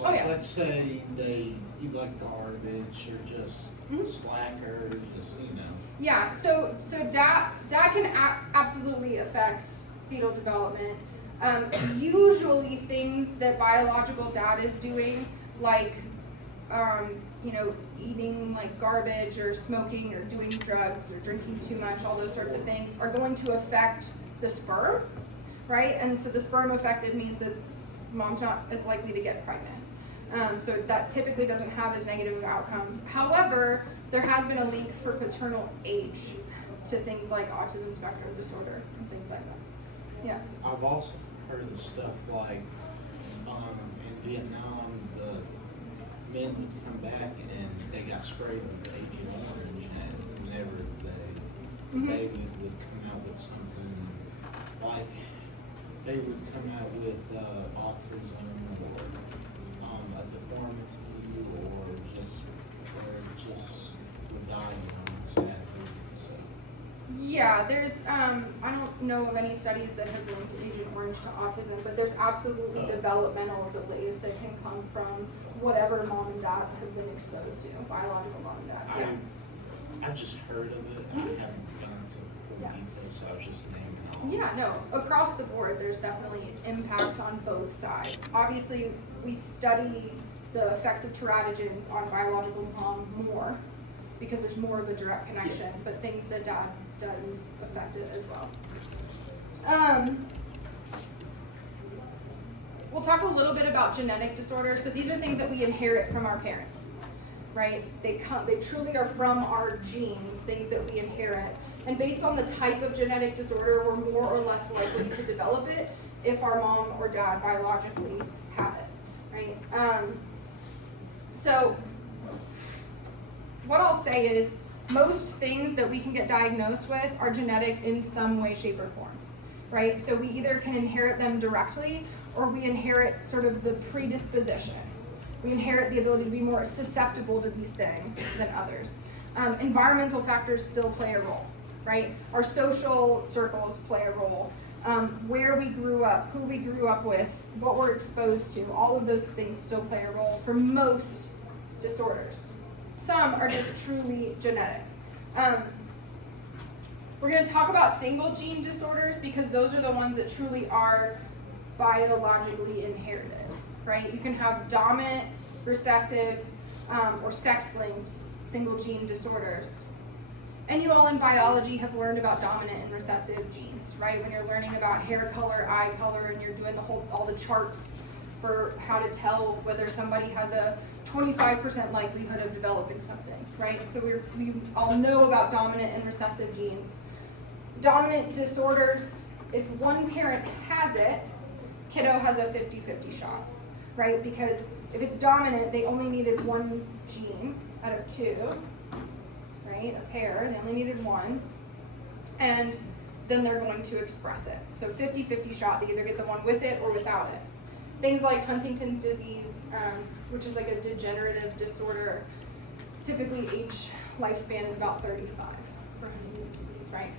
Oh, yeah. Let's say they eat like garbage or just slacker, just. Yeah. So dad can absolutely affect fetal development. Usually things that biological dad is doing, like eating like garbage or smoking or doing drugs or drinking too much, all those sorts of things are going to affect the sperm, right? And so the sperm affected means that mom's not as likely to get pregnant. So that typically doesn't have as negative of outcomes. However, there has been a link for paternal age to things like autism spectrum disorder and things like that. Yeah. I've also heard the stuff like in Vietnam, the men would come back and they got sprayed with Agent Orange, and whenever the baby would come out with something like they would come out with autism or a deformity or just would die young, sadly. So. Yeah, there's I don't know of any studies that have linked Agent Orange to autism, but there's absolutely developmental delays that can come from whatever mom and dad have been exposed to, biological mom and dad. Yeah. I just heard of it, I haven't gone into full Yeah. detail, so I was just naming all. Yeah, no, across the board, there's definitely impacts on both sides. Obviously, we study the effects of teratogens on biological mom more because there's more of a direct connection, but things that dad does affect it as well. We'll talk a little bit about genetic disorders. So these are things that we inherit from our parents, right? They truly are from our genes, things that we inherit. And based on the type of genetic disorder, we're more or less likely to develop it if our mom or dad biologically have it, right? So what I'll say is most things that we can get diagnosed with are genetic in some way, shape, or form, right? So we either can inherit them directly or we inherit sort of the predisposition. We inherit the ability to be more susceptible to these things than others. Environmental factors still play a role, right? Our social circles play a role. Where we grew up, who we grew up with, what we're exposed to, all of those things still play a role for most disorders. Some are just truly genetic. We're going to talk about single gene disorders because those are the ones that truly are biologically inherited, right? You can have dominant, recessive, or sex-linked single gene disorders. And you all in biology have learned about dominant and recessive genes, right? When you're learning about hair color, eye color, and you're doing all the charts for how to tell whether somebody has a 25% likelihood of developing something, right? So we all know about dominant and recessive genes. Dominant disorders, if one parent has it, kiddo has a 50-50 shot, right? Because if it's dominant, they only needed one gene out of two, right? A pair, they only needed one, and then they're going to express it. So 50-50 shot, they either get the one with it or without it. Things like Huntington's disease, which is like a degenerative disorder, typically lifespan is about 35 for Huntington's disease, right?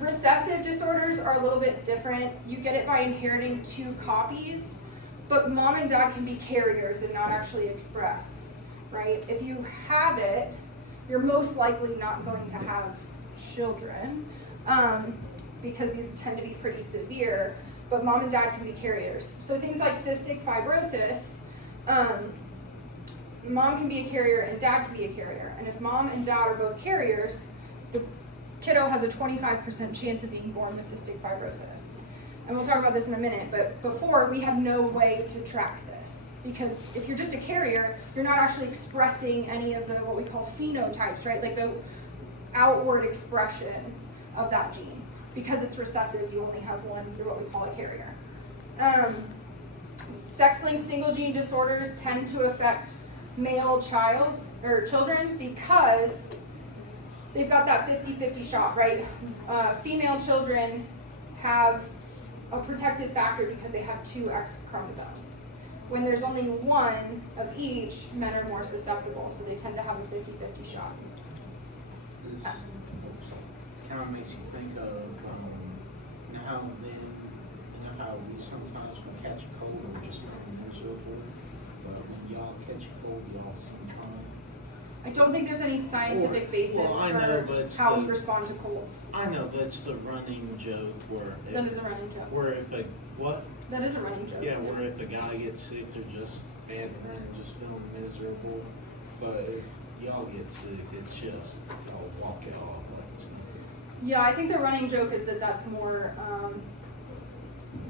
Recessive disorders are a little bit different. You get it by inheriting 2 copies, but mom and dad can be carriers and not actually express, right? If you have it, you're most likely not going to have children because these tend to be pretty severe, but mom and dad can be carriers. So things like cystic fibrosis, mom can be a carrier and dad can be a carrier. And if mom and dad are both carriers, the kiddo has a 25% chance of being born with cystic fibrosis. And we'll talk about this in a minute, but before we had no way to track this. Because if you're just a carrier, you're not actually expressing any of the what we call phenotypes, right? Like the outward expression of that gene. Because it's recessive, you only have one, you're what we call a carrier. Sex-linked single gene disorders tend to affect male children because they've got that 50-50 shot, right? Female children have a protective factor because they have 2 X chromosomes. When there's only one of each, men are more susceptible, so they tend to have a 50-50 shot. This kind of makes you think of, how we sometimes we catch a cold and we're just kind of miserable, but when y'all catch a cold, y'all seem fine. I don't think there's any scientific basis well, I know, but for it's how we the- respond to colds. I know, but it's the running joke where That is a running joke. where if a what? That is a running joke. Yeah, where if a guy gets sick, they're just bad and running, just feeling miserable. But if y'all get sick, it's just y'all walk it off like it's nothing. Yeah, I think the running joke is that that's more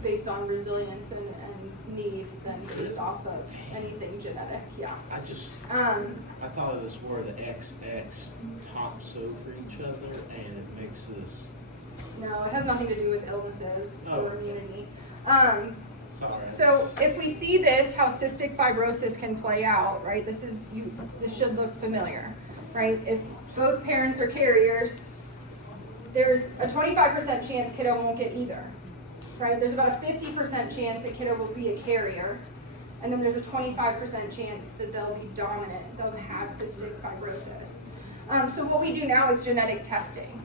based on resilience and need than based off of anything genetic. Yeah. I thought it was where the XX tops over each other and it makes this. No, it has nothing to do with illnesses Oh. or immunity. Sorry. So if we see this, how cystic fibrosis can play out, right? This should look familiar, right? If both parents are carriers, there's a 25% chance kiddo won't get either, right? There's about a 50% chance that kiddo will be a carrier, and then there's a 25% chance that they'll be dominant, they'll have cystic fibrosis. So what we do now is genetic testing,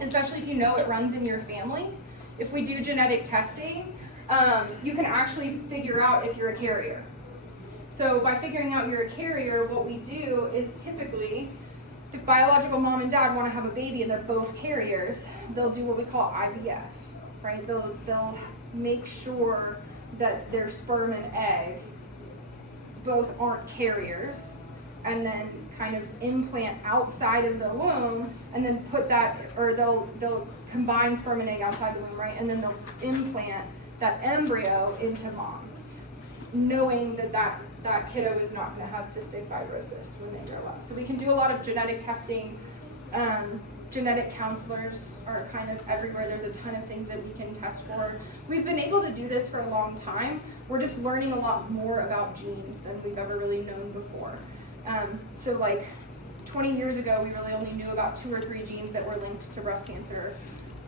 especially if you know it runs in your family. If we do genetic testing, you can actually figure out if you're a carrier. So by figuring out you're a carrier, what we do is typically if biological mom and dad want to have a baby and they're both carriers, they'll do what we call IVF, right? They'll make sure that their sperm and egg both aren't carriers, and then kind of implant outside of the womb, and then put that, or they'll combine sperm and egg outside the womb, right? And then they'll implant that embryo into mom, knowing that kiddo is not going to have cystic fibrosis when they grow up. So we can do a lot of genetic testing. Genetic counselors are kind of everywhere. There's a ton of things that we can test for. We've been able to do this for a long time. We're just learning a lot more about genes than we've ever really known before. So like 20 years ago, we really only knew about 2 or 3 genes that were linked to breast cancer.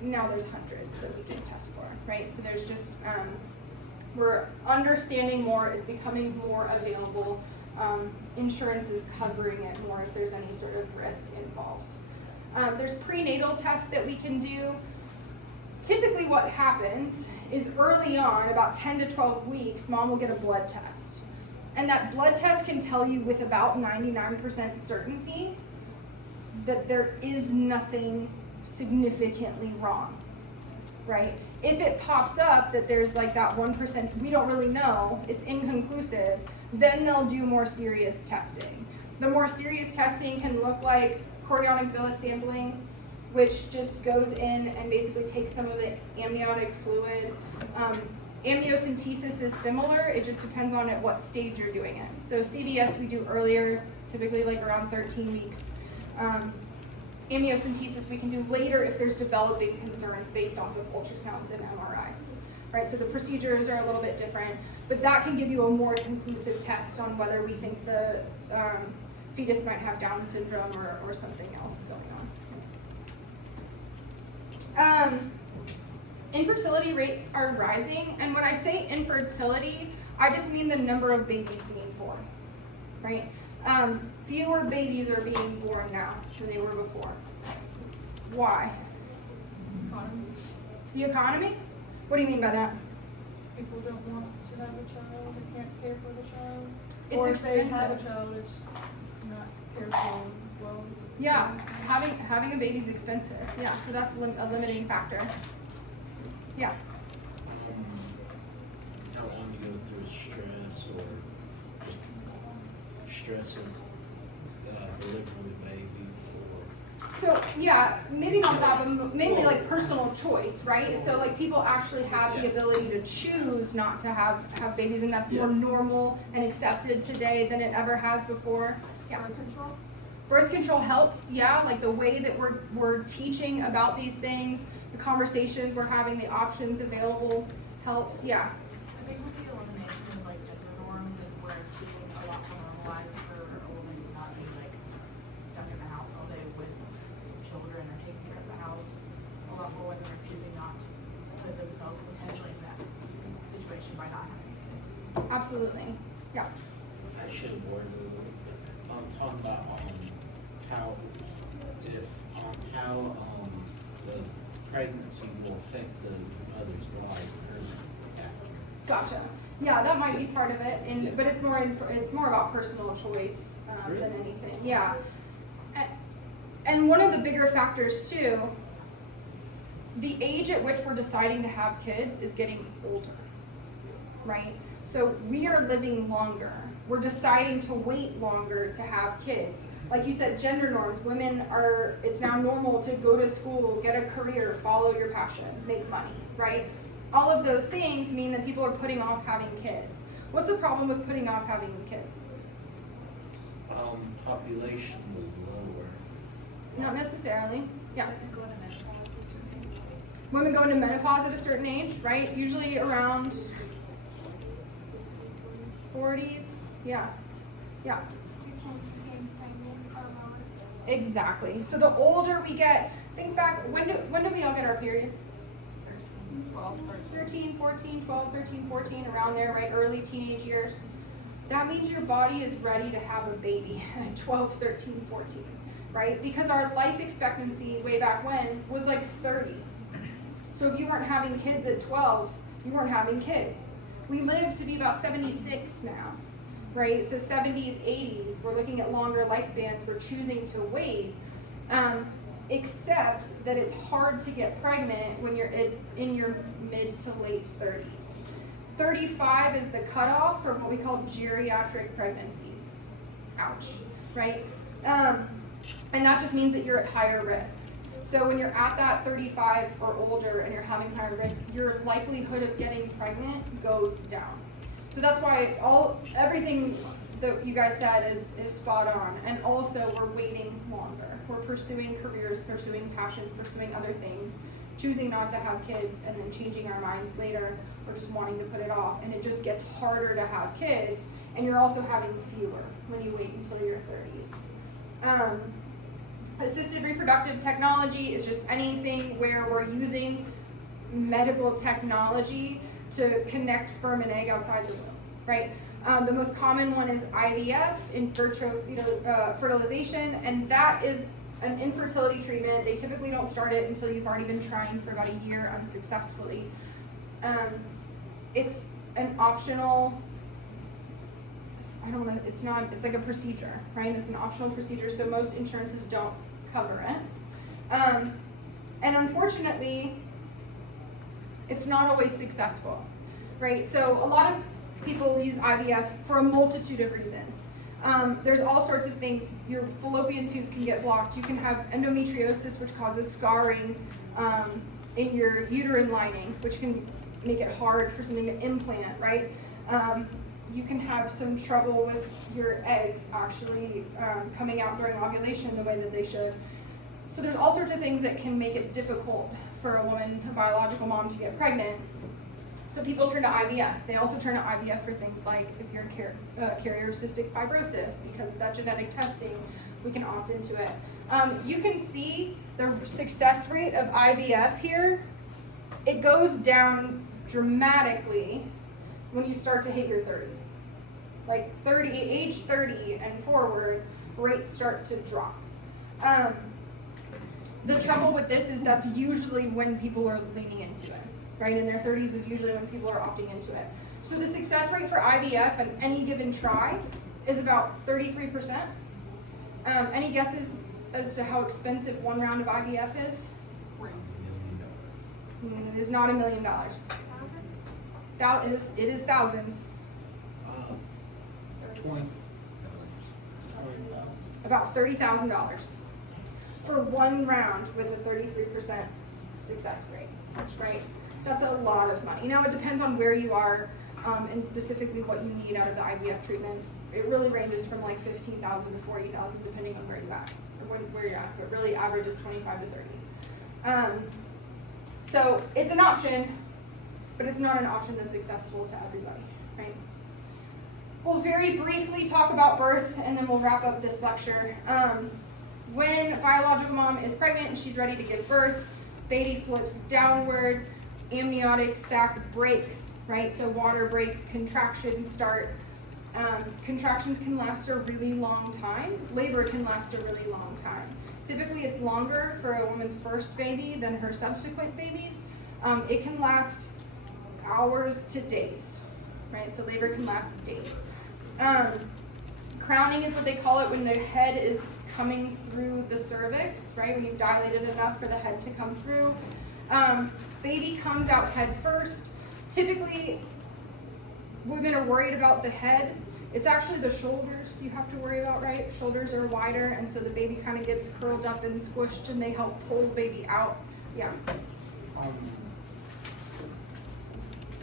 Now there's hundreds that we can test for, right? So there's just, we're understanding more, it's becoming more available. Insurance is covering it more if there's any sort of risk involved. There's prenatal tests that we can do. Typically what happens is early on, about 10 to 12 weeks, mom will get a blood test. And that blood test can tell you with about 99% certainty that there is nothing significantly wrong, right? If it pops up that there's like that 1%, we don't really know, it's inconclusive, then they'll do more serious testing. The more serious testing can look like chorionic villus sampling, which just goes in and basically takes some of the amniotic fluid. Amniocentesis is similar, it just depends on at what stage you're doing it. So CVS we do earlier, typically like around 13 weeks. Amniocentesis we can do later if there's developing concerns based off of ultrasounds and MRIs. Right, so the procedures are a little bit different, but that can give you a more conclusive test on whether we think the fetus might have Down syndrome or something else going on. Infertility rates are rising, and when I say infertility, I just mean the number of babies being born, right? Fewer babies are being born now than they were before. Why? Economy. The economy? What do you mean by that? People don't want to have a child, they can't care for the child. It's or if they have a expensive. child, it's not cared for well. Yeah, having a baby's expensive. Yeah, so that's a limiting factor. Yeah. Don't want to go through stress or just stress of delivering the baby So yeah, maybe not that, but mainly like personal choice, right? So like people actually have the ability to choose not to have babies, and that's more normal and accepted today than it ever has before. Yeah. Birth control? Birth control helps, yeah, like the way that we're teaching about these things, the conversations we're having, the options available helps, yeah. I think with the elimination of like gender norms and where it's becoming a lot more normalized for a woman to not be like stuck in the house all day with children or taking care of the house, a lot more women are choosing not to put themselves potentially in that situation by not having a kid. Absolutely, yeah. I should have worded it. I'm talking about how the pregnancy will affect the mother's life after. Gotcha. Yeah, that might be part of it, but it's more about personal choice than anything. Yeah. And one of the bigger factors too, the age at which we're deciding to have kids is getting older, right? So we are living longer. We're deciding to wait longer to have kids. Like you said, gender norms. It's now normal to go to school, get a career, follow your passion, make money, right? All of those things mean that people are putting off having kids. What's the problem with putting off having kids? Population will lower. Not necessarily. Yeah. Women go into menopause at a certain age. Women go into menopause at a certain age, right? Usually around 40s. Yeah. Yeah. Your chance of getting pregnant are lower. Exactly. So the older we get, think back, when do we all get our periods? 13, 14, 12, 13, 14, around there, right? Early teenage years. That means your body is ready to have a baby at 12, 13, 14, right? Because our life expectancy way back when was like 30. So if you weren't having kids at 12, you weren't having kids. We live to be about 76 now, right? So 70s, 80s, we're looking at longer lifespans, we're choosing to wait, except that it's hard to get pregnant when you're in your mid to late 30s. 35 is the cutoff for what we call geriatric pregnancies. Ouch, right? And that just means that you're at higher risk. So when you're at that 35 or older and you're having higher risk, your likelihood of getting pregnant goes down. So that's why everything that you guys said is spot on. And also we're waiting longer. We're pursuing careers, pursuing passions, pursuing other things, choosing not to have kids and then changing our minds later or just wanting to put it off. And it just gets harder to have kids, and you're also having fewer when you wait until your 30s. Assisted reproductive technology is just anything where we're using medical technology to connect sperm and egg outside the womb, right? The most common one is IVF, in vitro fertilization, and that is an infertility treatment. They typically don't start it until you've already been trying for about a year unsuccessfully. It's an optional, it's like a procedure, right? It's an optional procedure, so most insurances don't cover it. And unfortunately, it's not always successful, right? So a lot of people use IVF for a multitude of reasons. There's all sorts of things. Your fallopian tubes can get blocked. You can have endometriosis, which causes scarring in your uterine lining, which can make it hard for something to implant, right? You can have some trouble with your eggs actually coming out during ovulation the way that they should. So there's all sorts of things that can make it difficult for a woman, a biological mom, to get pregnant. So people turn to IVF. They also turn to IVF for things like if you're a carrier of cystic fibrosis, because of that genetic testing, we can opt into it. You can see the success rate of IVF here. It goes down dramatically when you start to hit your 30s. Like age 30 and forward, rates start to drop. The trouble with this is that's usually when people are leaning into it, right? In their 30s is usually when people are opting into it. So the success rate for IVF at any given try is about 33%. Any guesses as to how expensive one round of IVF is? It is not $1 million. Thousands? It is thousands. 20,000. About $30,000 for one round with a 33% success rate, right? That's a lot of money. Now it depends on where you are and specifically what you need out of the IVF treatment. It really ranges from like $15,000 to $40,000 depending on where you're at, or where you're at, but really average is 25 to 30. So it's an option, but it's not an option that's accessible to everybody, right? We'll very briefly talk about birth and then we'll wrap up this lecture. When a biological mom is pregnant and she's ready to give birth, baby flips downward, amniotic sac breaks, right? So water breaks, contractions start. Contractions can last a really long time. Labor can last a really long time. Typically it's longer for a woman's first baby than her subsequent babies. It can last hours to days, right? So labor can last days. Crowning is what they call it when the head is coming through the cervix, right? When you've dilated enough for the head to come through. Baby comes out head first. Typically, women are worried about the head. It's actually the shoulders you have to worry about, right? Shoulders are wider, and so the baby kind of gets curled up and squished, and they help pull the baby out. Yeah.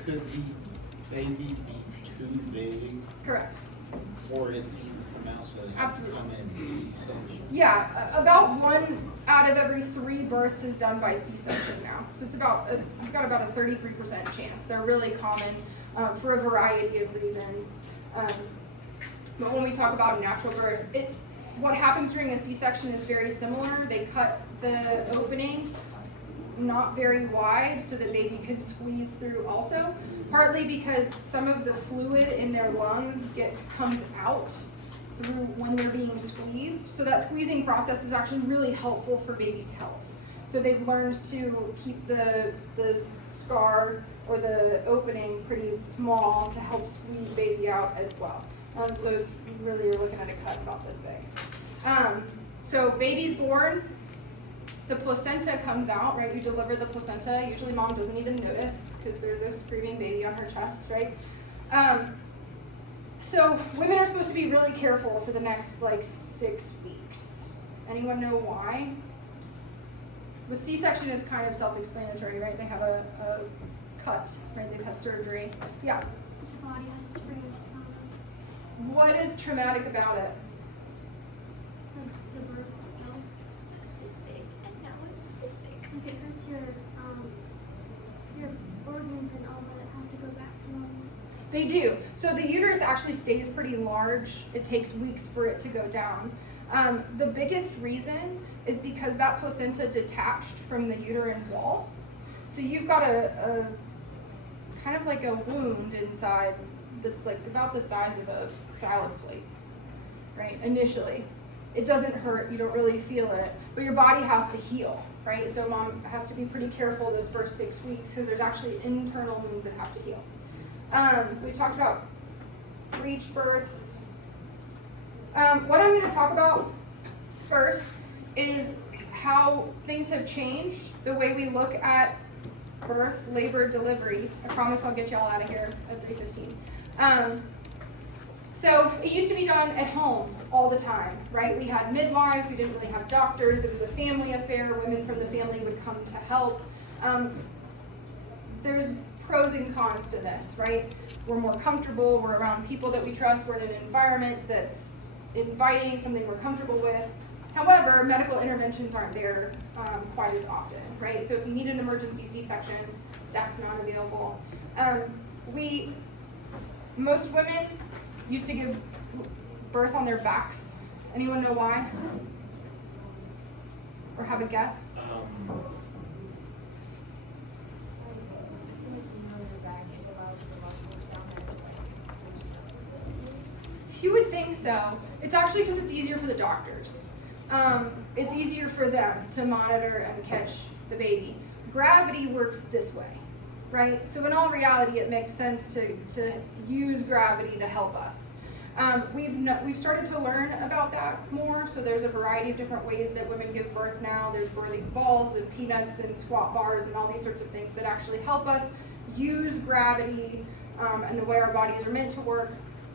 Could the baby be too big Correct. for it to come out, so it has to Absolutely. come in C-section? Yeah, about 1 out of every 3 births is done by C-section now. So it's you've got about a 33% chance. They're really common for a variety of reasons. But when we talk about natural birth, what happens during a C-section is very similar. They cut the opening not very wide so that baby can squeeze through also, partly because some of the fluid in their lungs comes out through when they're being squeezed. So that squeezing process is actually really helpful for baby's health. So they've learned to keep the scar or the opening pretty small to help squeeze baby out as well. So it's really, you're looking at a cut about this big. So baby's born, the placenta comes out, right? You deliver the placenta. Usually mom doesn't even notice because there's a screaming baby on her chest, right? So women are supposed to be really careful for the next like 6 weeks. Anyone know why? With C-section, it's kind of self-explanatory, right? They have a cut, right? They've had surgery. Yeah. The body has experienced trauma. What is traumatic about it? The birth itself. It was this big, and now it's this big. It hurts your organs and all that have to go back to normal. They do. So the uterus actually stays pretty large. It takes weeks for it to go down. The biggest reason is because that placenta detached from the uterine wall. So you've got a kind of like a wound inside that's like about the size of a salad plate, right? Initially. It doesn't hurt, you don't really feel it, but your body has to heal, right? So mom has to be pretty careful those first 6 weeks because there's actually internal wounds that have to heal. We talked about breech births. What I'm going to talk about first is how things have changed, the way we look at birth, labor, delivery. I promise I'll get y'all out of here at 3:15. So it used to be done at home all the time, right? We had midwives, we didn't really have doctors, it was a family affair, women from the family would come to help. There's pros and cons to this, right? We're more comfortable, we're around people that we trust, we're in an environment that's inviting, something we're comfortable with. However, medical interventions aren't there quite as often, right? So if you need an emergency C-section, that's not available. Most women used to give birth on their backs. Anyone know why? Or have a guess? You would think so. It's actually because it's easier for the doctors. It's easier for them to monitor and catch the baby. Gravity works this way, right? So in all reality, it makes sense to use gravity to help us. We've started to learn about that more, so there's a variety of different ways that women give birth now. There's birthing balls and peanuts and squat bars and all these sorts of things that actually help us use gravity and the way our bodies are meant to work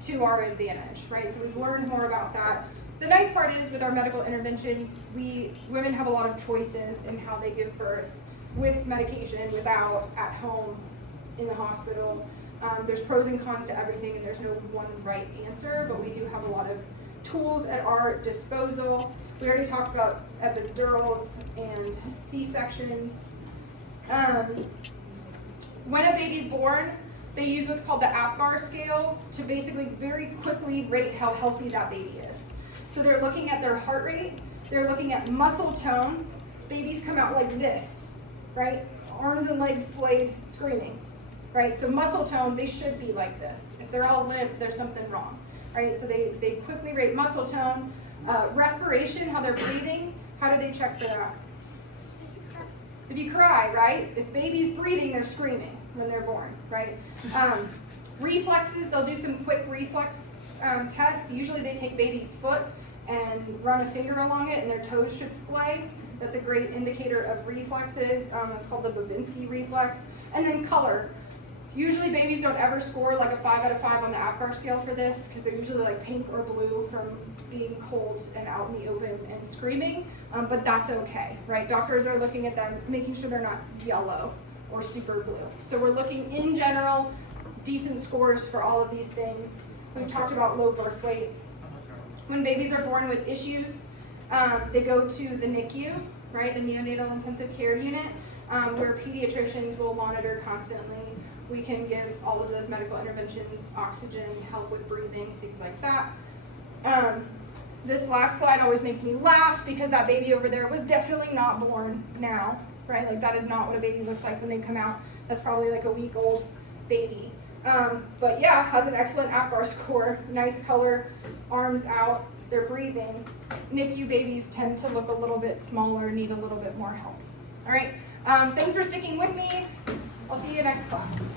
to our advantage, right? So we've learned more about that. The nice part is with our medical interventions, women have a lot of choices in how they give birth, with medication, without, at home, in the hospital. There's pros and cons to everything, and there's no one right answer, but we do have a lot of tools at our disposal. We already talked about epidurals and C-sections. When a baby's born, they use what's called the APGAR scale to basically very quickly rate how healthy that baby is. So they're looking at their heart rate, they're looking at muscle tone. Babies come out like this, right? Arms and legs splayed, screaming, right? So muscle tone, they should be like this. If they're all limp, there's something wrong, right? So they quickly rate muscle tone. Respiration, how they're breathing, how do they check for that? If you cry, right? If baby's breathing, they're screaming when they're born, right? Reflexes, they'll do some quick reflex tests. Usually they take baby's foot and run a finger along it and their toes should splay. That's a great indicator of reflexes. That's called the Babinski reflex. And then color. Usually babies don't ever score like a 5 out of 5 on the APGAR scale for this because they're usually like pink or blue from being cold and out in the open and screaming, but that's okay, right? Doctors are looking at them, making sure they're not yellow or super blue. So we're looking in general, decent scores for all of these things. We've talked about low birth weight. When babies are born with issues, they go to the NICU, right, the neonatal intensive care unit, where pediatricians will monitor constantly. We can give all of those medical interventions, oxygen, help with breathing, things like that. This last slide always makes me laugh because that baby over there was definitely not born now, right? Like that is not what a baby looks like when they come out. That's probably like a week-old baby. But yeah, has an excellent APGAR score, nice color, arms out, they're breathing. NICU babies tend to look a little bit smaller, need a little bit more help. All right, thanks for sticking with me. I'll see you next class.